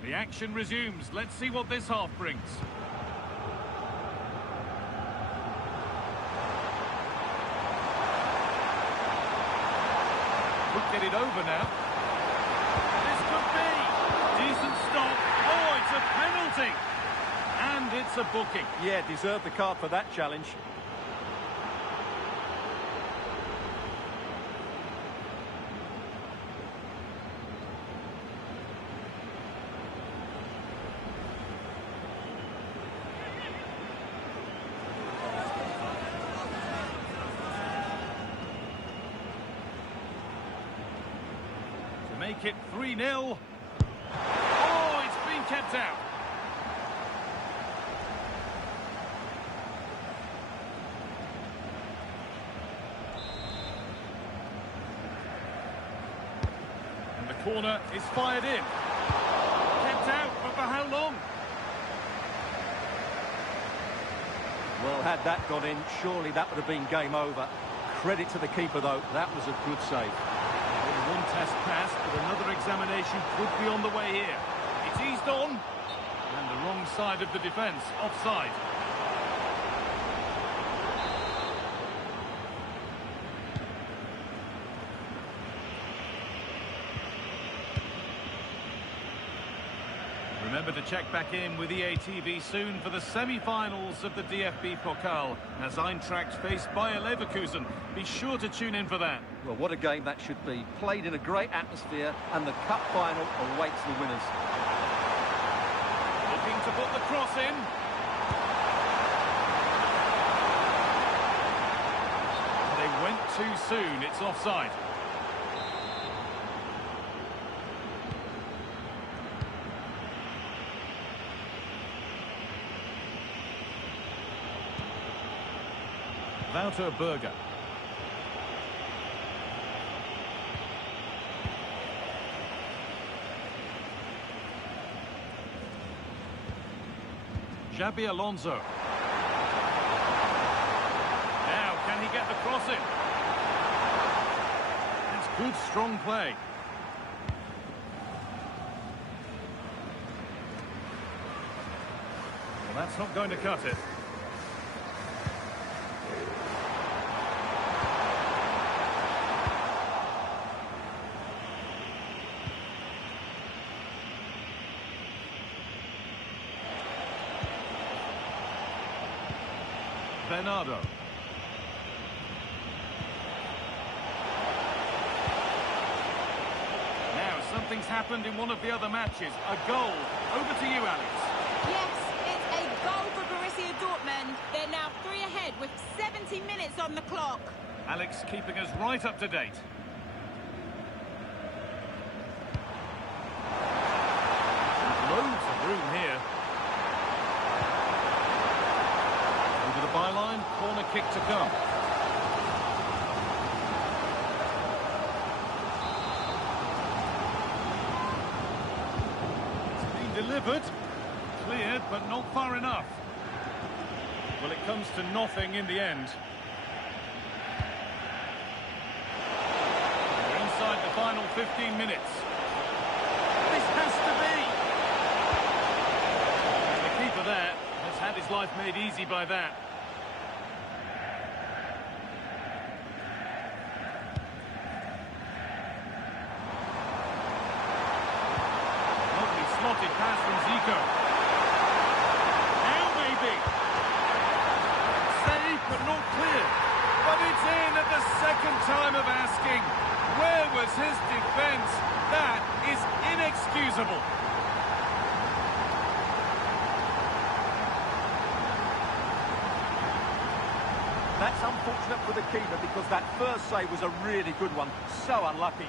The action resumes. Let's see what this half brings. Could get it over now. This could be. Decent stop. Oh, it's a penalty. And it's a booking. Yeah, deserved the card for that challenge. Make it 3-0. Oh, it's been kept out. And the corner is fired in. Kept out, but for how long? Well, had that gone in, surely that would have been game over. Credit to the keeper, though. That was a good save. One test passed, but another examination could be on the way here. It's eased on. And the wrong side of the defence, offside. Remember to check back in with EA TV soon for the semi-finals of the DFB Pokal as Eintrachts face Bayer Leverkusen. Be sure to tune in for that. Well, what a game that should be. Played in a great atmosphere, and the cup final awaits the winners. Looking to put the cross in. They went too soon. It's offside. Wouter Berger. Xabi Alonso. Now, can he get the cross in? It's good, strong play. Well, that's not going to cut it. Bernardo. Now, something's happened in one of the other matches. A goal. Over to you, Alex. Yes, it's a goal for Borussia Dortmund. They're now 3 ahead with 70 minutes on the clock. Alex keeping us right up to date. Loads of room here. Over the byline, corner kick to come. It's been delivered. Cleared, but not far enough. Well, it comes to nothing in the end. We're inside the final 15 minutes. This has to be! And the keeper there has had his life made easy by that. Lovely slotted pass from Zico. Now maybe! Saved but not clear. But it's in at the second time of asking. Where was his defence? That is inexcusable. That's unfortunate for the keeper because that first save was a really good one. So unlucky.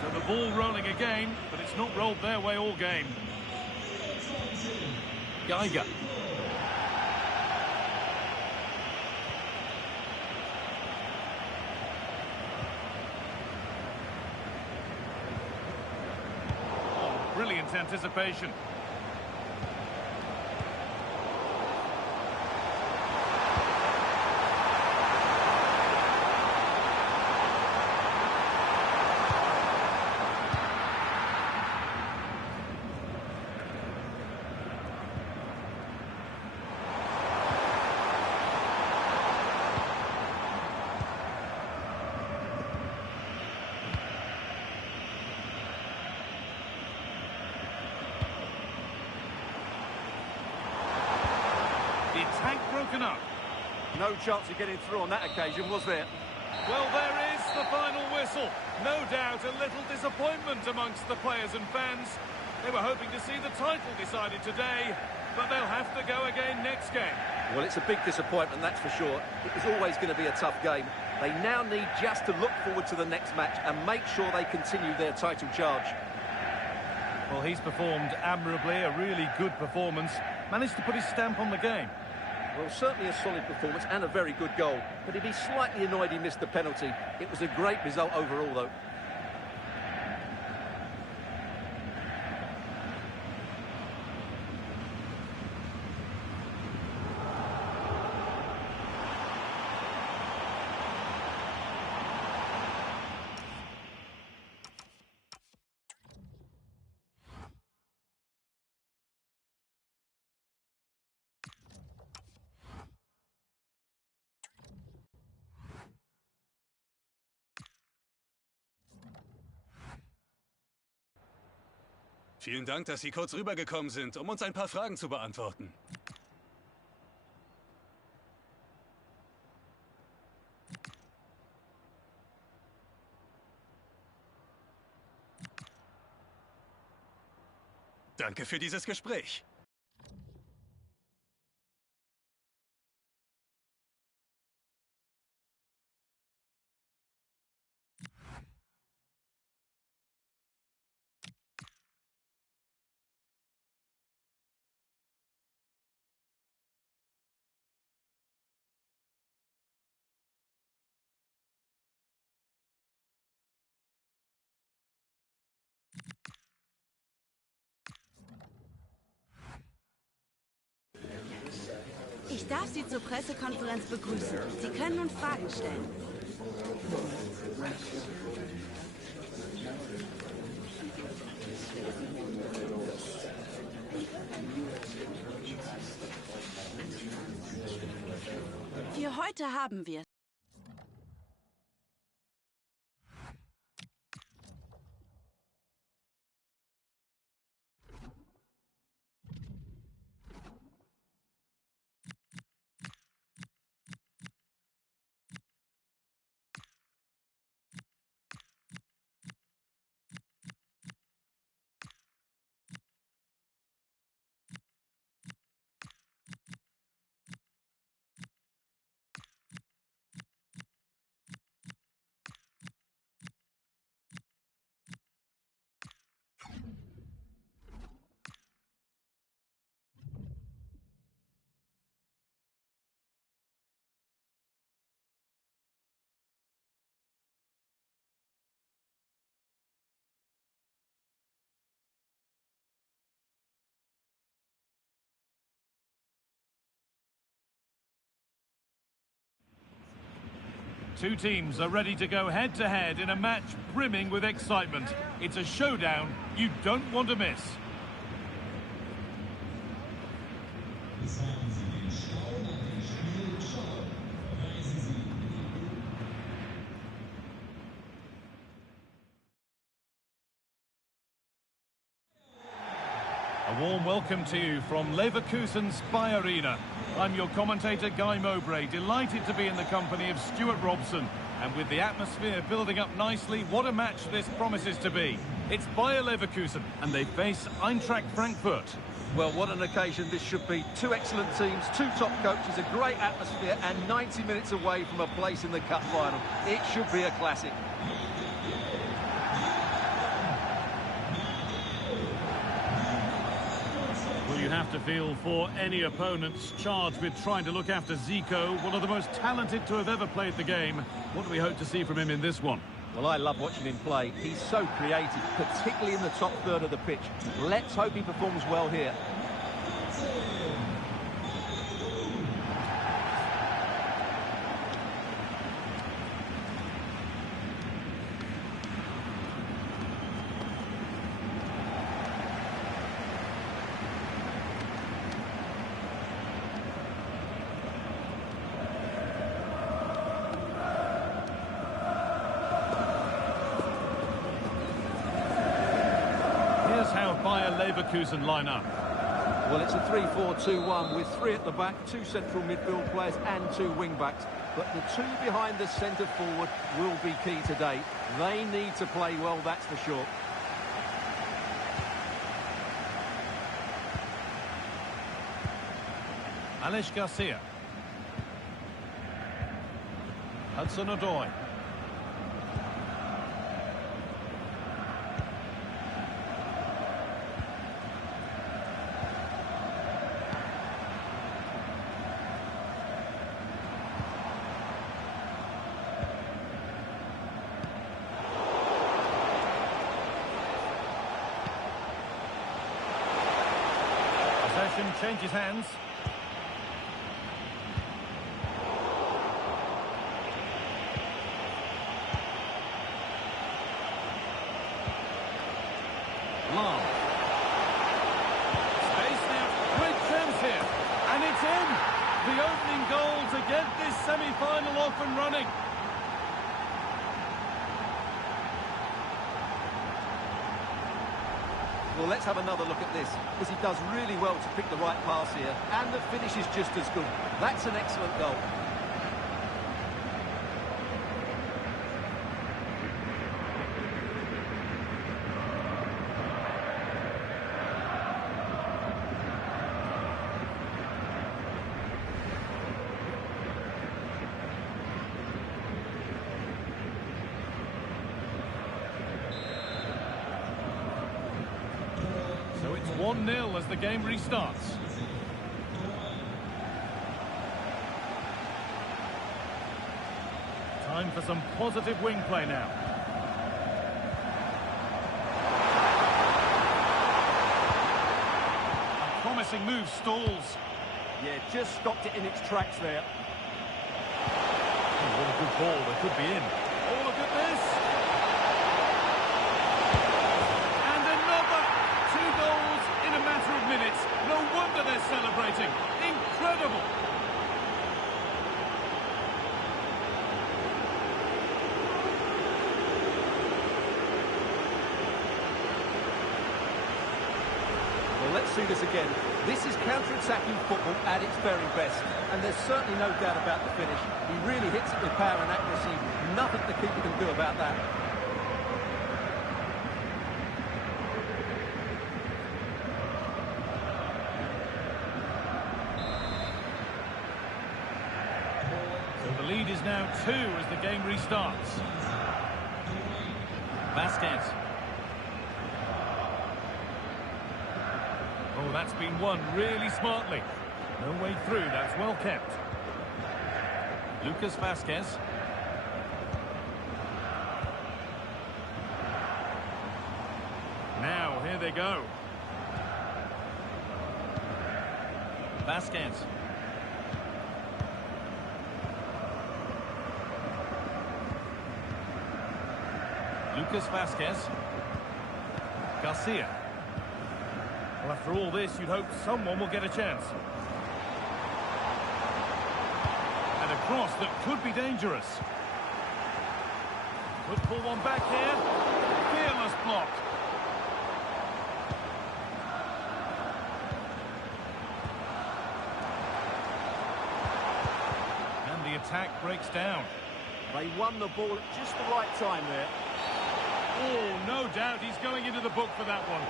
So the ball rolling again, but it's not rolled their way all game. Geiger. Brilliant anticipation. The attack broken up. No chance of getting through on that occasion, was there? Well, there is the final whistle. No doubt a little disappointment amongst the players and fans. They were hoping to see the title decided today, but they'll have to go again next game. Well, it's a big disappointment, that's for sure. It was always going to be a tough game. They now need just to look forward to the next match and make sure they continue their title charge. Well, he's performed admirably, a really good performance. Managed to put his stamp on the game. Well, certainly a solid performance and a very good goal. But he'd be slightly annoyed he missed the penalty. It was a great result overall, though. Vielen Dank, dass Sie kurz rübergekommen sind, um uns ein paar Fragen zu beantworten. Danke für dieses Gespräch. Ich darf Sie zur Pressekonferenz begrüßen. Sie können nun Fragen stellen. Für heute haben wir Two teams are ready to go head-to-head in a match brimming with excitement. It's a showdown you don't want to miss. A warm welcome to you from Leverkusen's Spy Arena. I'm your commentator, Guy Mowbray, delighted to be in the company of Stuart Robson. And with the atmosphere building up nicely, what a match this promises to be. It's Bayer Leverkusen, and they face Eintracht Frankfurt. Well, what an occasion this should be. Two excellent teams, two top coaches, a great atmosphere, and 90 minutes away from a place in the cup final. It should be a classic. You have to feel for any opponents charged with trying to look after Zico, one of the most talented to have ever played the game. What do we hope to see from him in this one? Well, I love watching him play. He's so creative, particularly in the top third of the pitch. Let's hope he performs well here. Leverkusen line up. Well, it's a 3-4-2-1 with three at the back, two central midfield players and two wing-backs. But the two behind the centre forward will be key today. They need to play well, that's for sure. Alex Garcia. Hudson-Odoi. Changes hands. Long. Space now. Great chance here. And it's in. The opening goal to get this semi-final off and running. Well, let's have another look at this, because he does really well to pick the right pass here, and the finish is just as good. That's an excellent goal. So it's 1-0 as the game restarts. Time for some positive wing play now. A promising move stalls. Yeah, just stopped it in its tracks there. Oh, what a good ball, that could be in. Oh, look at this! And another! 2 goals in a matter of minutes. No wonder they're celebrating. Incredible! Well, let's see this again. This is counter-attacking football at its very best. And there's certainly no doubt about the finish. He really hits it with power and accuracy. Nothing the keeper can do about that. So the lead is now 2 as the game restarts. Vasquez. Oh, that's been won really smartly. No way through, that's well kept. Lucas Vasquez. Now, here they go. Vasquez. Lucas Vasquez. Garcia. Well, after all this, you'd hope someone will get a chance. And a cross that could be dangerous. Could pull one back here. Fearless block. And the attack breaks down. They won the ball at just the right time there. Oh, no doubt he's going into the book for that one.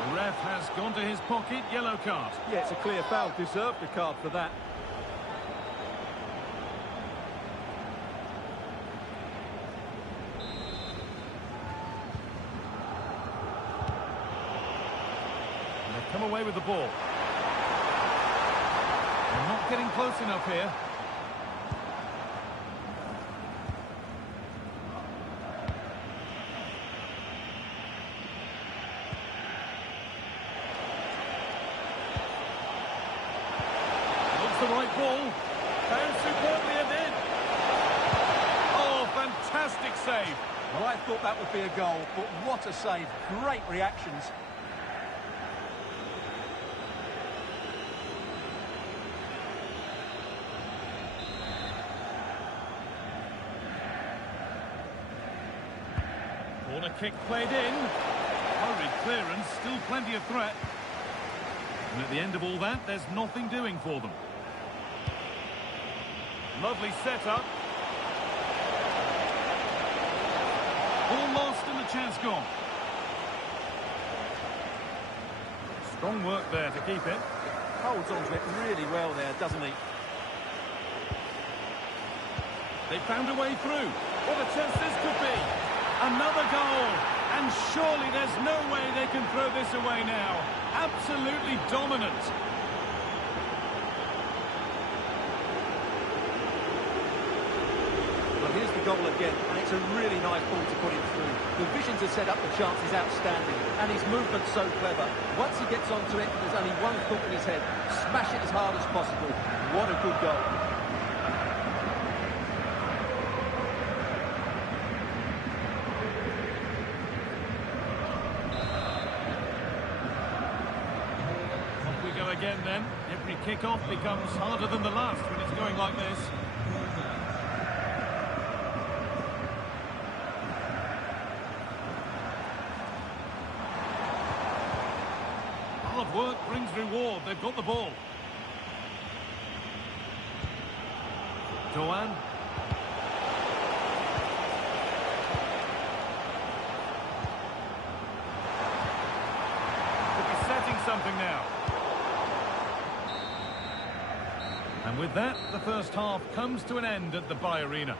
The ref has gone to his pocket, yellow card. Yeah, it's a clear foul. Deserved a card for that. And they've come away with the ball. They're not getting close enough here. The right ball, found superbly and in. Oh, fantastic save. Well, I thought that would be a goal, but what a save. Great reactions. Corner kick played in. Hurried clearance, still plenty of threat. And at the end of all that, there's nothing doing for them. Lovely setup. All lost and the chance gone. Strong work there to keep it. Holds on to it really well there, doesn't he? They found a way through. What a chance this could be. Another goal. And surely there's no way they can throw this away now. Absolutely dominant. Here's the goal again, and it's a really nice ball to put him through. The vision to set up the chance is outstanding, and his movement's so clever. Once he gets onto it, there's only one thought in his head. Smash it as hard as possible. What a good goal. Off we go again then. Every kick-off becomes harder than the last when it's going like this. Hard work brings reward. They've got the ball. Doan. Could be setting something now. And with that, the first half comes to an end at the Bay Arena.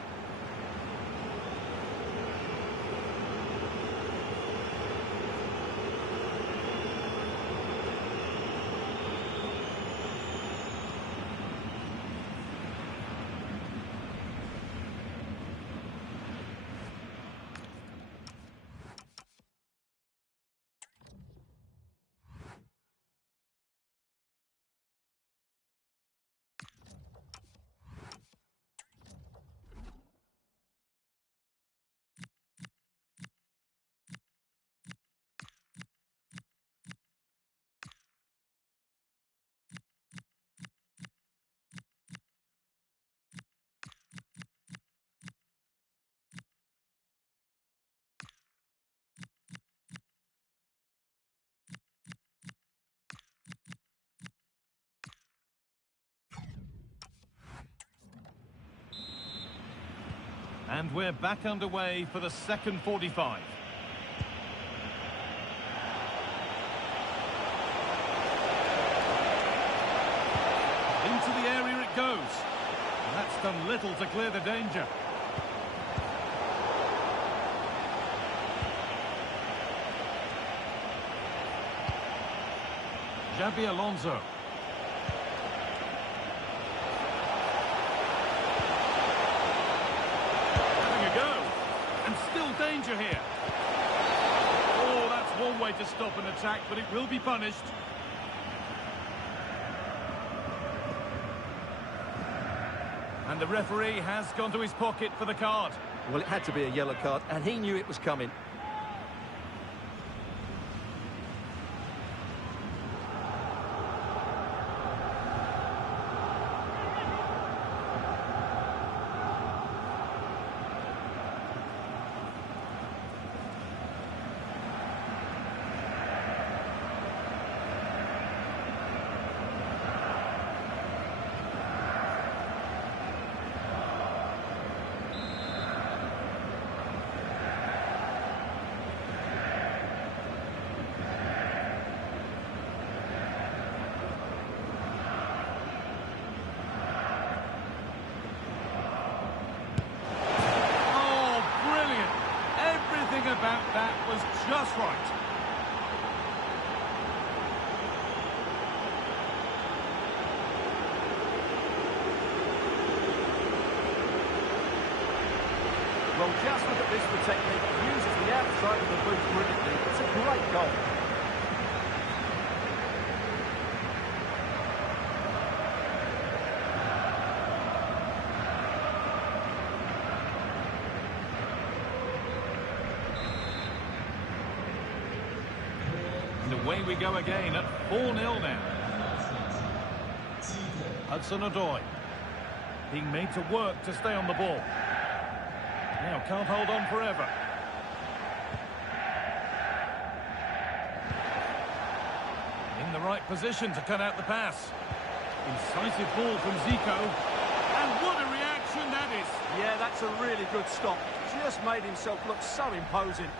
And we're back underway for the second 45. Into the area it goes. And that's done little to clear the danger. Xabi Alonso. Danger here. Oh, that's one way to stop an attack, but it will be punished. And the referee has gone to his pocket for the card. Well, it had to be a yellow card, and he knew it was coming. About that was just right. Well, just look at this for technique. Uses the outside of the boot brilliantly. It's a great goal. Away we go again at 4-0 now. Hudson-Odoi being made to work to stay on the ball. Now can't hold on forever. In the right position to cut out the pass. Incisive ball from Zico. And what a reaction that is. Yeah, that's a really good stop. Just made himself look so imposing.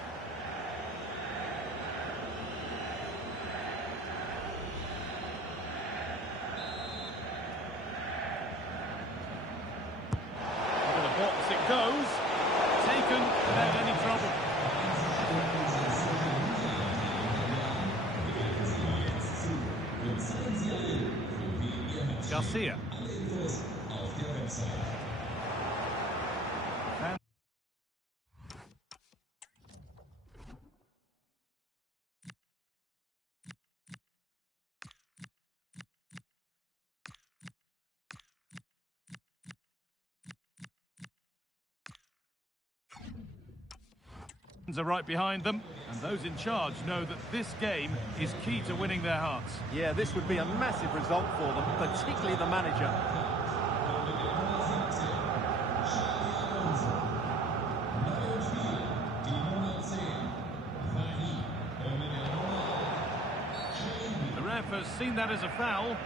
It goes, taken without any trouble. Garcia. Are right behind them, and those in charge know that this game is key to winning their hearts. Yeah, this would be a massive result for them, particularly the manager. ref has seen that as a foul.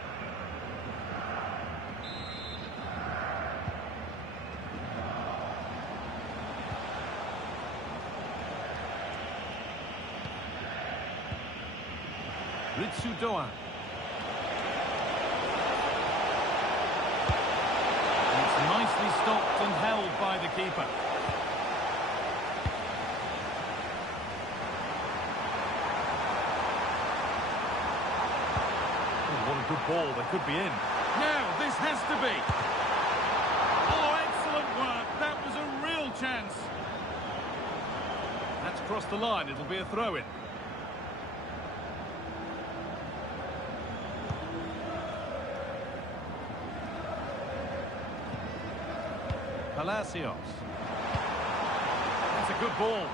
Ritsudoa. It's nicely stopped and held by the keeper. Oh, what a good ball. They could be in. Now, this has to be. Oh, excellent work. That was a real chance. That's crossed the line. It'll be a throw-in. Palacios. That's a good ball.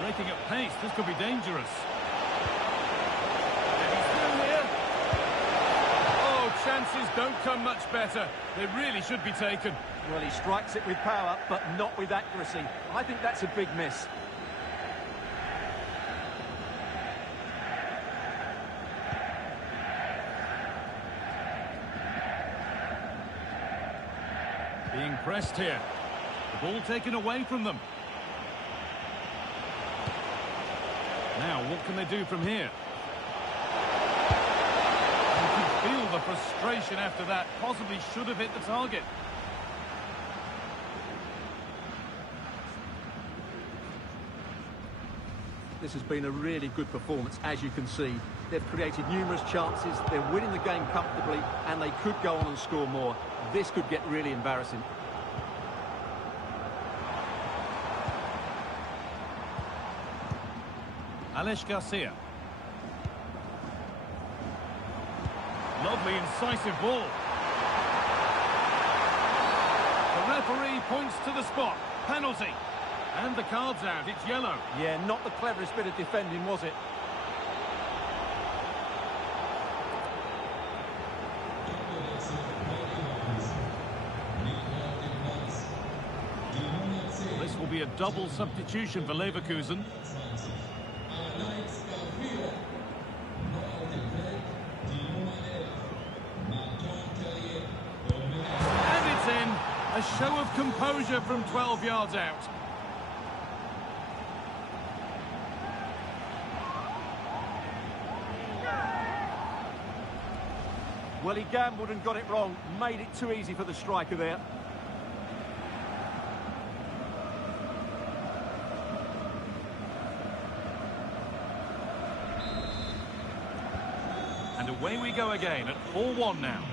Breaking at pace, this could be dangerous. And he's through here. Oh, chances don't come much better. They really should be taken. Well, he strikes it with power, but not with accuracy. I think that's a big miss. Being pressed here. The ball taken away from them. Now, what can they do from here? You can feel the frustration after that. Possibly should have hit the target. This has been a really good performance, as you can see. They've created numerous chances, they're winning the game comfortably, and they could go on and score more. This could get really embarrassing. Alex Garcia. Lovely, incisive ball. The referee points to the spot. Penalty. And the card's out. It's yellow. Yeah, not the cleverest bit of defending, was it? This will be a double substitution for Leverkusen. And it's in. A show of composure from 12 yards out. Well, he gambled and got it wrong. Made it too easy for the striker there. And away we go again at 4-1 now.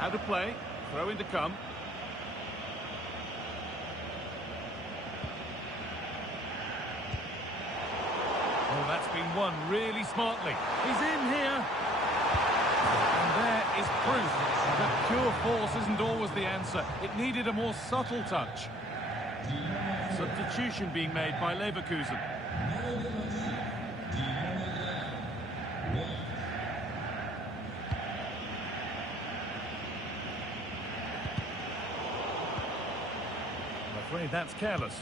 Out of play. Throw in to come. Oh, that's been won really smartly. He's in here. And there is proof that pure force isn't always the answer. It needed a more subtle touch. Substitution being made by Leverkusen. I'm afraid that's careless.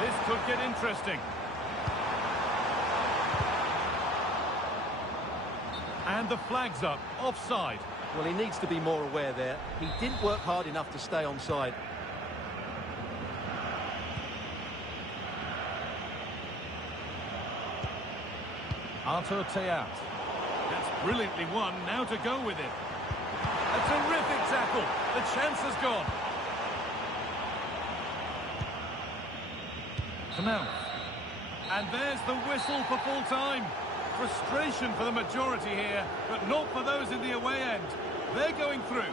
This could get interesting. And the flag's up, offside. Well, he needs to be more aware there. He didn't work hard enough to stay onside. Artur Teat. That's brilliantly won, now to go with it. A terrific tackle. The chance has gone. Now. And there's the whistle for full time. Frustration for the majority here, but not for those in the away end. They're going through.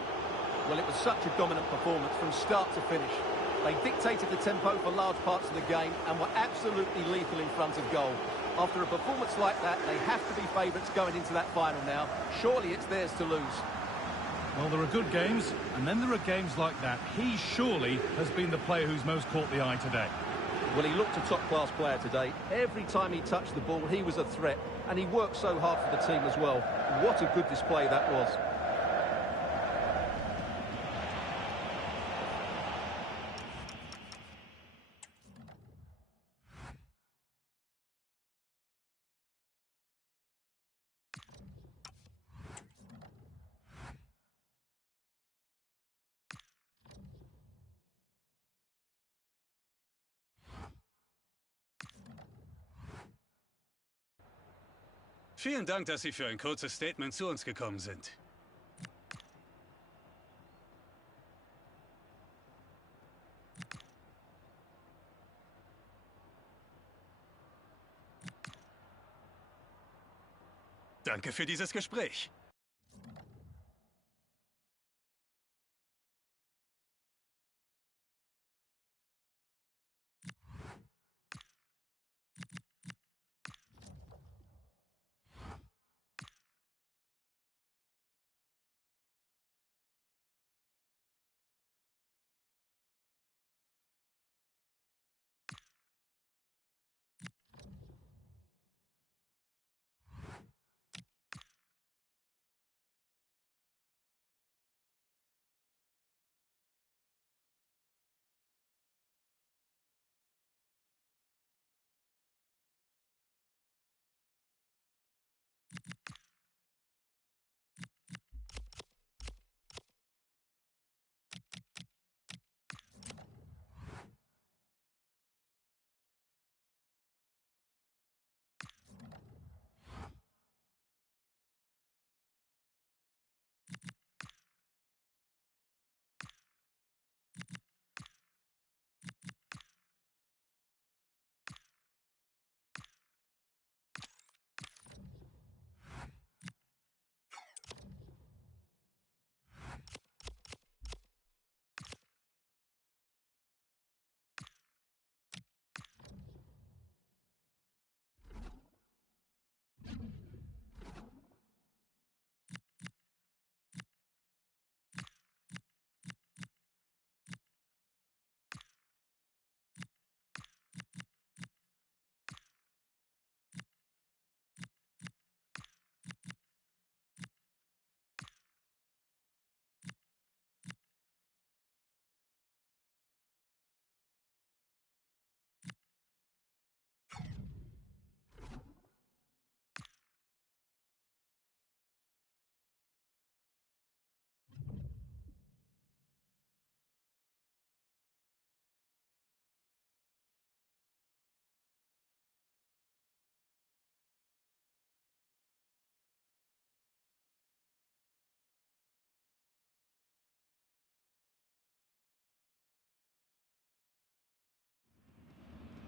Well, it was such a dominant performance from start to finish. They dictated the tempo for large parts of the game and were absolutely lethal in front of goal. After a performance like that, they have to be favourites going into that final now. Surely it's theirs to lose. Well, there are good games, and then there are games like that. He surely has been the player who's most caught the eye today. Well, he looked a top-class player today. Every time he touched the ball, he was a threat, and he worked so hard for the team as well. What a good display that was. Vielen Dank, dass Sie für ein kurzes Statement zu uns gekommen sind. Danke für dieses Gespräch.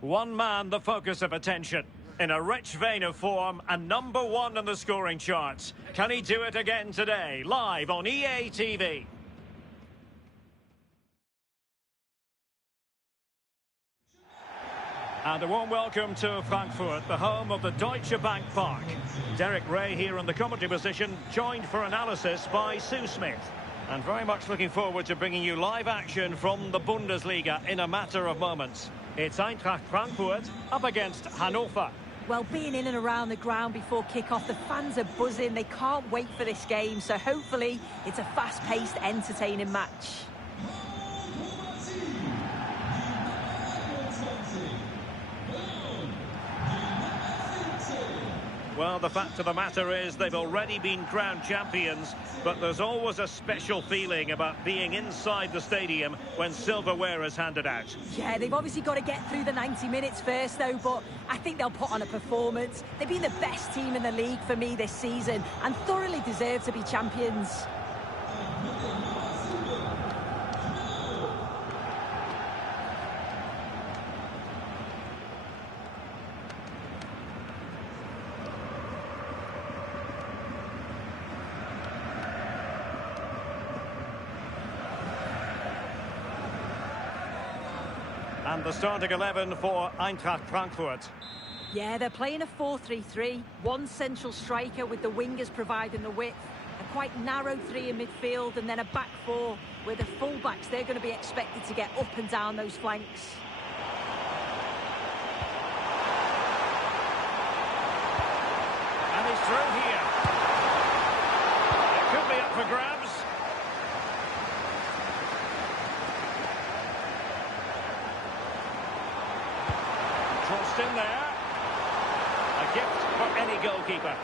One man the focus of attention. In a rich vein of form and #1 in the scoring charts. Can he do it again today? Live on EA TV. And a warm welcome to Frankfurt, the home of the Deutsche Bank Park. Derek Ray here in the commentary position, joined for analysis by Sue Smith. And very much looking forward to bringing you live action from the Bundesliga in a matter of moments. It's Eintracht Frankfurt up against Hannover. Well, being in and around the ground before kick-off, the fans are buzzing. They can't wait for this game, so hopefully it's a fast-paced, entertaining match. Well, the fact of the matter is they've already been crowned champions, but there's always a special feeling about being inside the stadium when silverware is handed out. Yeah, they've obviously got to get through the 90 minutes first, though, but I think they'll put on a performance. They've been the best team in the league for me this season and thoroughly deserve to be champions. And the starting 11 for Eintracht Frankfurt. Yeah, they're playing a 4-3-3. One central striker with the wingers providing the width. A quite narrow three in midfield and then a back four where the full-backs, they're going to be expected to get up and down those flanks. through here. It could be up for grabs. Crossed in there. A gift for any goalkeeper.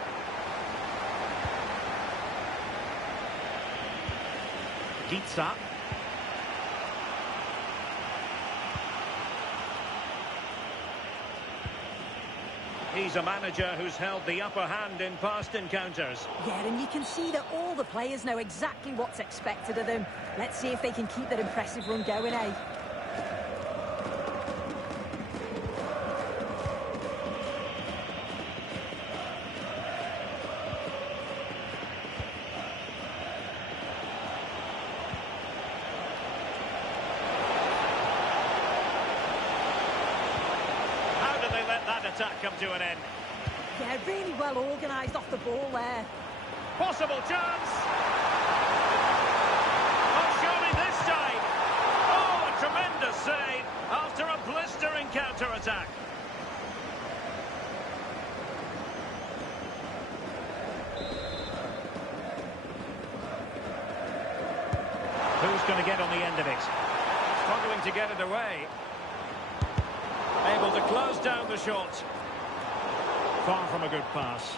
Gitsa. He's a manager who's held the upper hand in past encounters. Yeah, and you can see that all the players know exactly what's expected of them. Let's see if they can keep that impressive run going, eh? Attack come to an end. Yeah, really well organised off the ball there. Possible chance. Oh, surely this time. Oh, a tremendous save after a blistering counter-attack. Who's going to get on the end of it? Struggling to get it away. Able to close down the shot. Far from a good pass.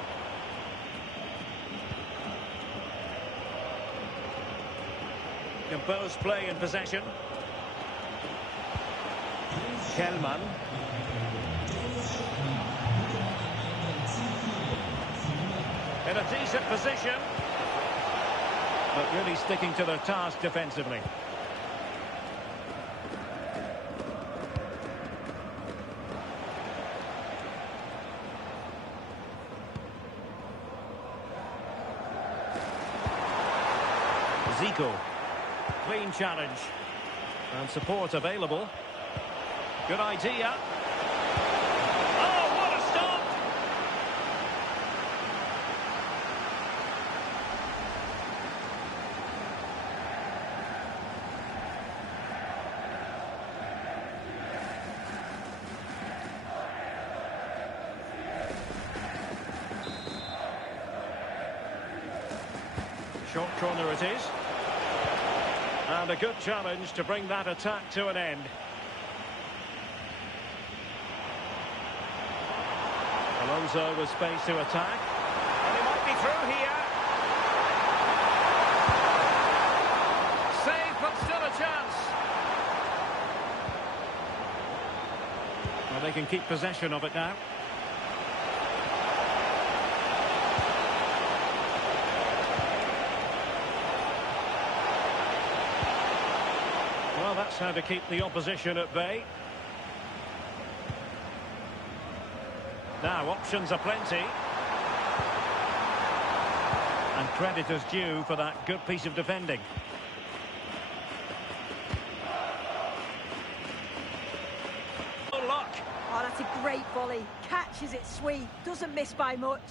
Composed play in possession. Kelman. In a decent position. But really sticking to their task defensively. Zico. Clean challenge. And support available. Good idea. Oh, what a stop! Short corner it is. And a good challenge to bring that attack to an end. Alonso with space to attack. And he might be through here. Save, but still a chance. Well, they can keep possession of it now. Well, that's how to keep the opposition at bay. Now, options are plenty. And credit is due for that good piece of defending. Oh, look! Oh, that's a great volley. Catches it sweet. Doesn't miss by much.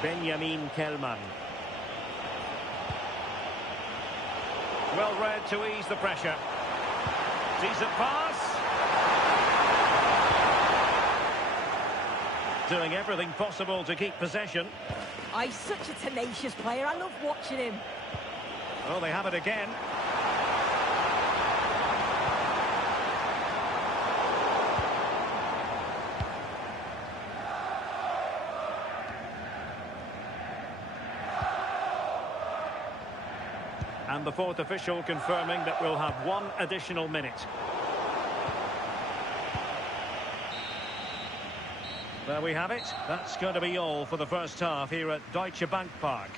Benjamin Kelman. Well read to ease the pressure. Decent pass. Doing everything possible to keep possession. Oh, he's such a tenacious player. I love watching him. Oh, they have it again. And the fourth official confirming that we'll have one additional minute. There we have it. That's going to be all for the first half here at Deutsche Bank Park.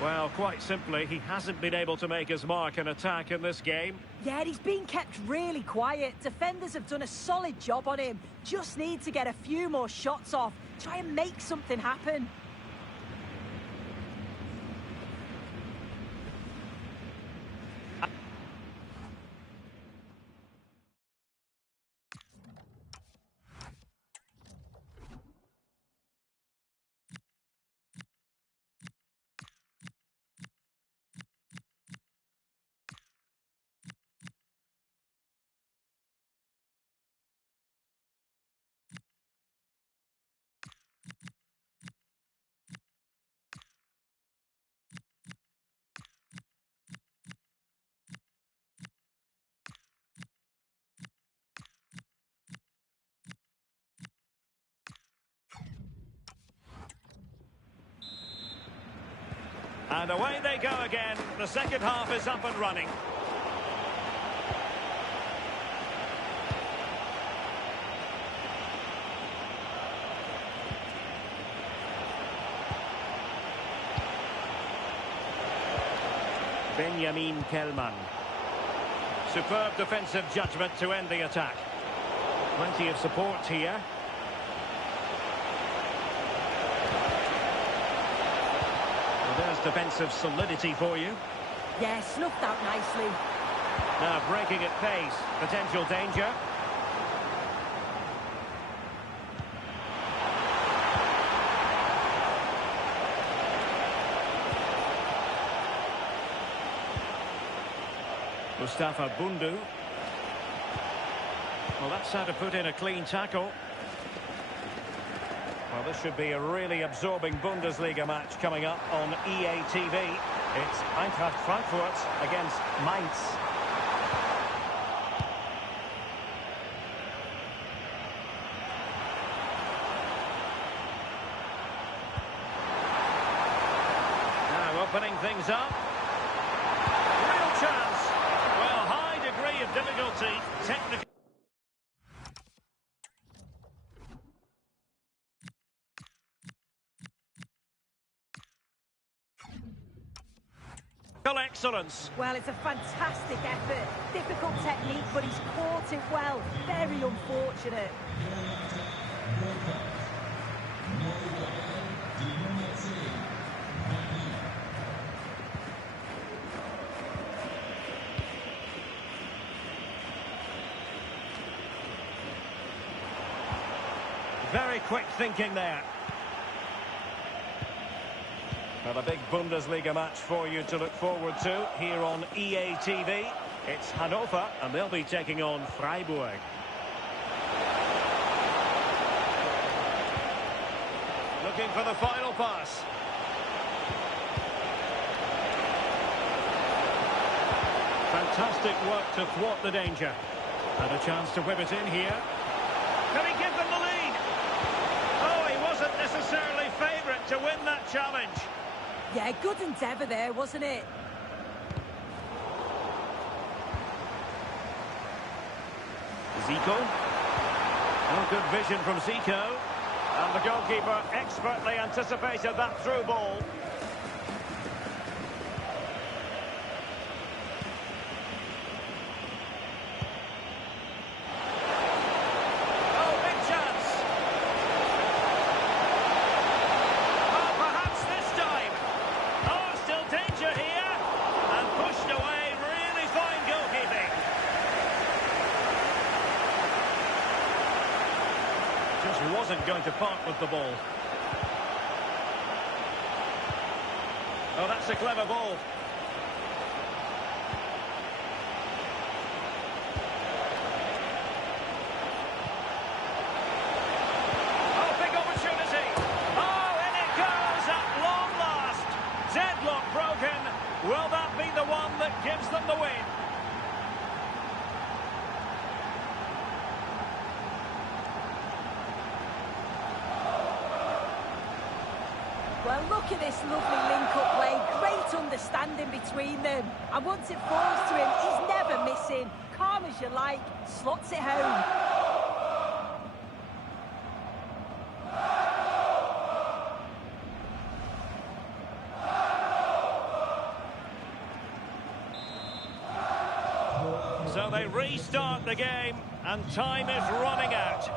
Well, quite simply, he hasn't been able to make his mark and attack in this game. Yeah, he's been kept really quiet. Defenders have done a solid job on him. Just need to get a few more shots off. Try and make something happen. And away they go again. The second half is up and running. Benjamin Kellman. Superb defensive judgment to end the attack. Plenty of support here. Well, there's defensive solidity for you. Yeah, snuffed out nicely. Now breaking at pace. Potential danger. Mustafa Bundu. Well, that's how to put in a clean tackle. Well, this should be a really absorbing Bundesliga match coming up on EA TV. It's Eintracht Frankfurt against Mainz. Now opening things up. Real chance. Well, high degree of difficulty. Technical. Excellence. Well, it's a fantastic effort. Difficult technique, but he's caught it well. Very unfortunate. Very quick thinking there. Well, a big Bundesliga match for you to look forward to here on EA TV. It's Hannover, and they'll be taking on Freiburg. Looking for the final pass. Fantastic work to thwart the danger. And a chance to whip it in here. Can he give them the lead? Oh, he wasn't necessarily favourite to win that challenge. Yeah, good endeavour there, wasn't it? Zico. Oh, good vision from Zico. And the goalkeeper expertly anticipated that through ball. Wasn't going to part with the ball. Oh, that's a clever ball. Oh, big opportunity. Oh, and it goes at long last. Deadlock broken. Will that be the one that gives them the win? Well, look at this lovely link-up play. Great understanding between them. And once it falls to him, he's never missing. Calm as you like, slots it home. So they restart the game, and time is running out.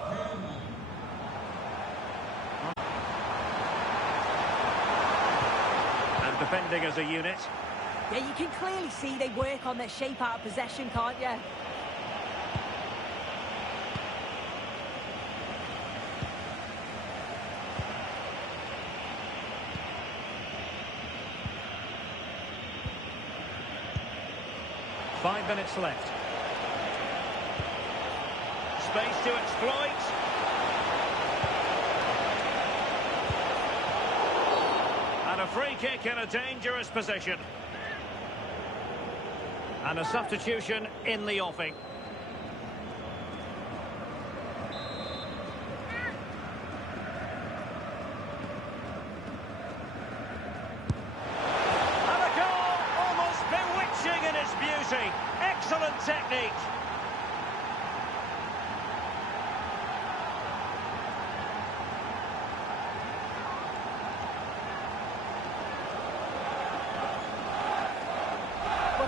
Defending as a unit. Yeah, you can clearly see they work on their shape out of possession, can't you? Five minutes left. Space to exploit. And a free kick in a dangerous position. And a substitution in the offing.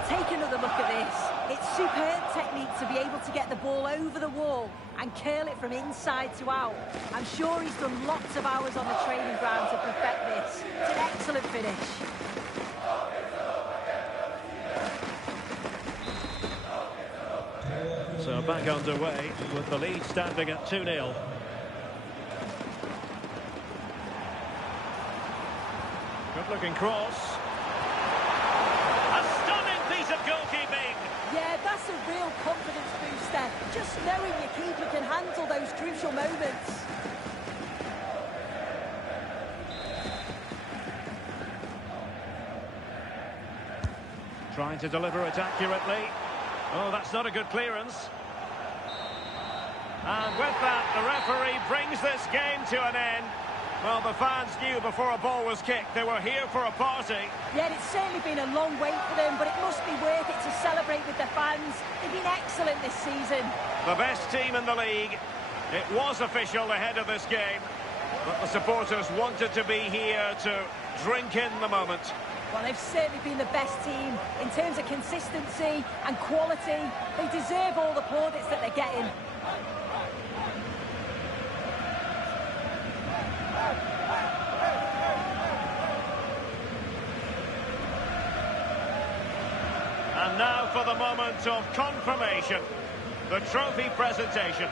take another look at this. It's superb technique to be able to get the ball over the wall and curl it from inside to out. I'm sure he's done lots of hours on the training ground to perfect this. It's an excellent finish. So back underway with the lead standing at 2-0. Good-looking cross. A stunning piece of goalkeeping. Yeah, that's a real confidence booster. Just knowing your keeper can handle those crucial moments. Trying to deliver it accurately. Oh, that's not a good clearance. And with that, the referee brings this game to an end. Well, the fans knew before a ball was kicked they were here for a party. Yeah, it's certainly been a long wait for them, but it must be worth it to celebrate with the fans. They've been excellent this season. The best team in the league. It was official ahead of this game, but the supporters wanted to be here to drink in the moment. Well, they've certainly been the best team in terms of consistency and quality. They deserve all the plaudits that they're getting. And now for the moment of confirmation, the trophy presentation.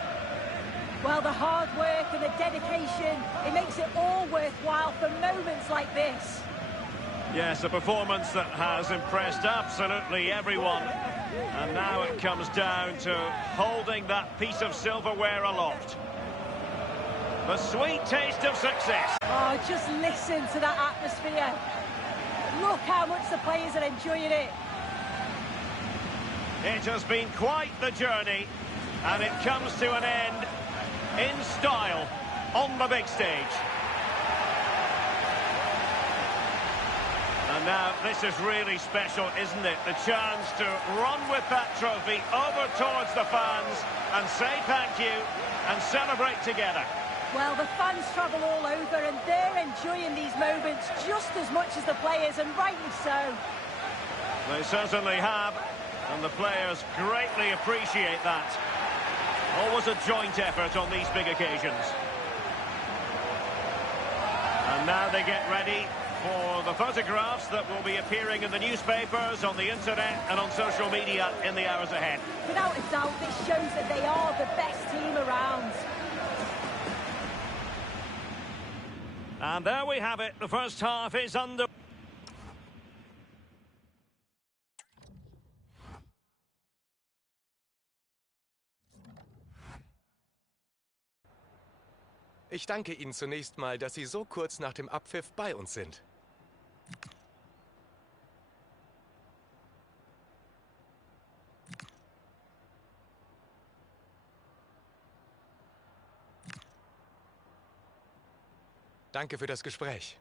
Well, the hard work and the dedication, it makes it all worthwhile for moments like this. Yes, a performance that has impressed absolutely everyone. And now it comes down to holding that piece of silverware aloft. The sweet taste of success. Oh, just listen to that atmosphere. Look how much the players are enjoying it. It has been quite the journey, and it comes to an end in style on the big stage. And now this is really special, isn't it? The chance to run with that trophy over towards the fans and say thank you and celebrate together. Well, the fans travel all over and they're enjoying these moments just as much as the players, and rightly so. They certainly have, and the players greatly appreciate that. Always a joint effort on these big occasions. And now they get ready for the photographs that will be appearing in the newspapers, on the internet and on social media in the hours ahead. Without a doubt, this shows that they are the best team around. And there we have it. The first half is under. Ich danke Ihnen zunächst mal, dass Sie so kurz nach dem Abpfiff bei uns sind. Danke für das Gespräch.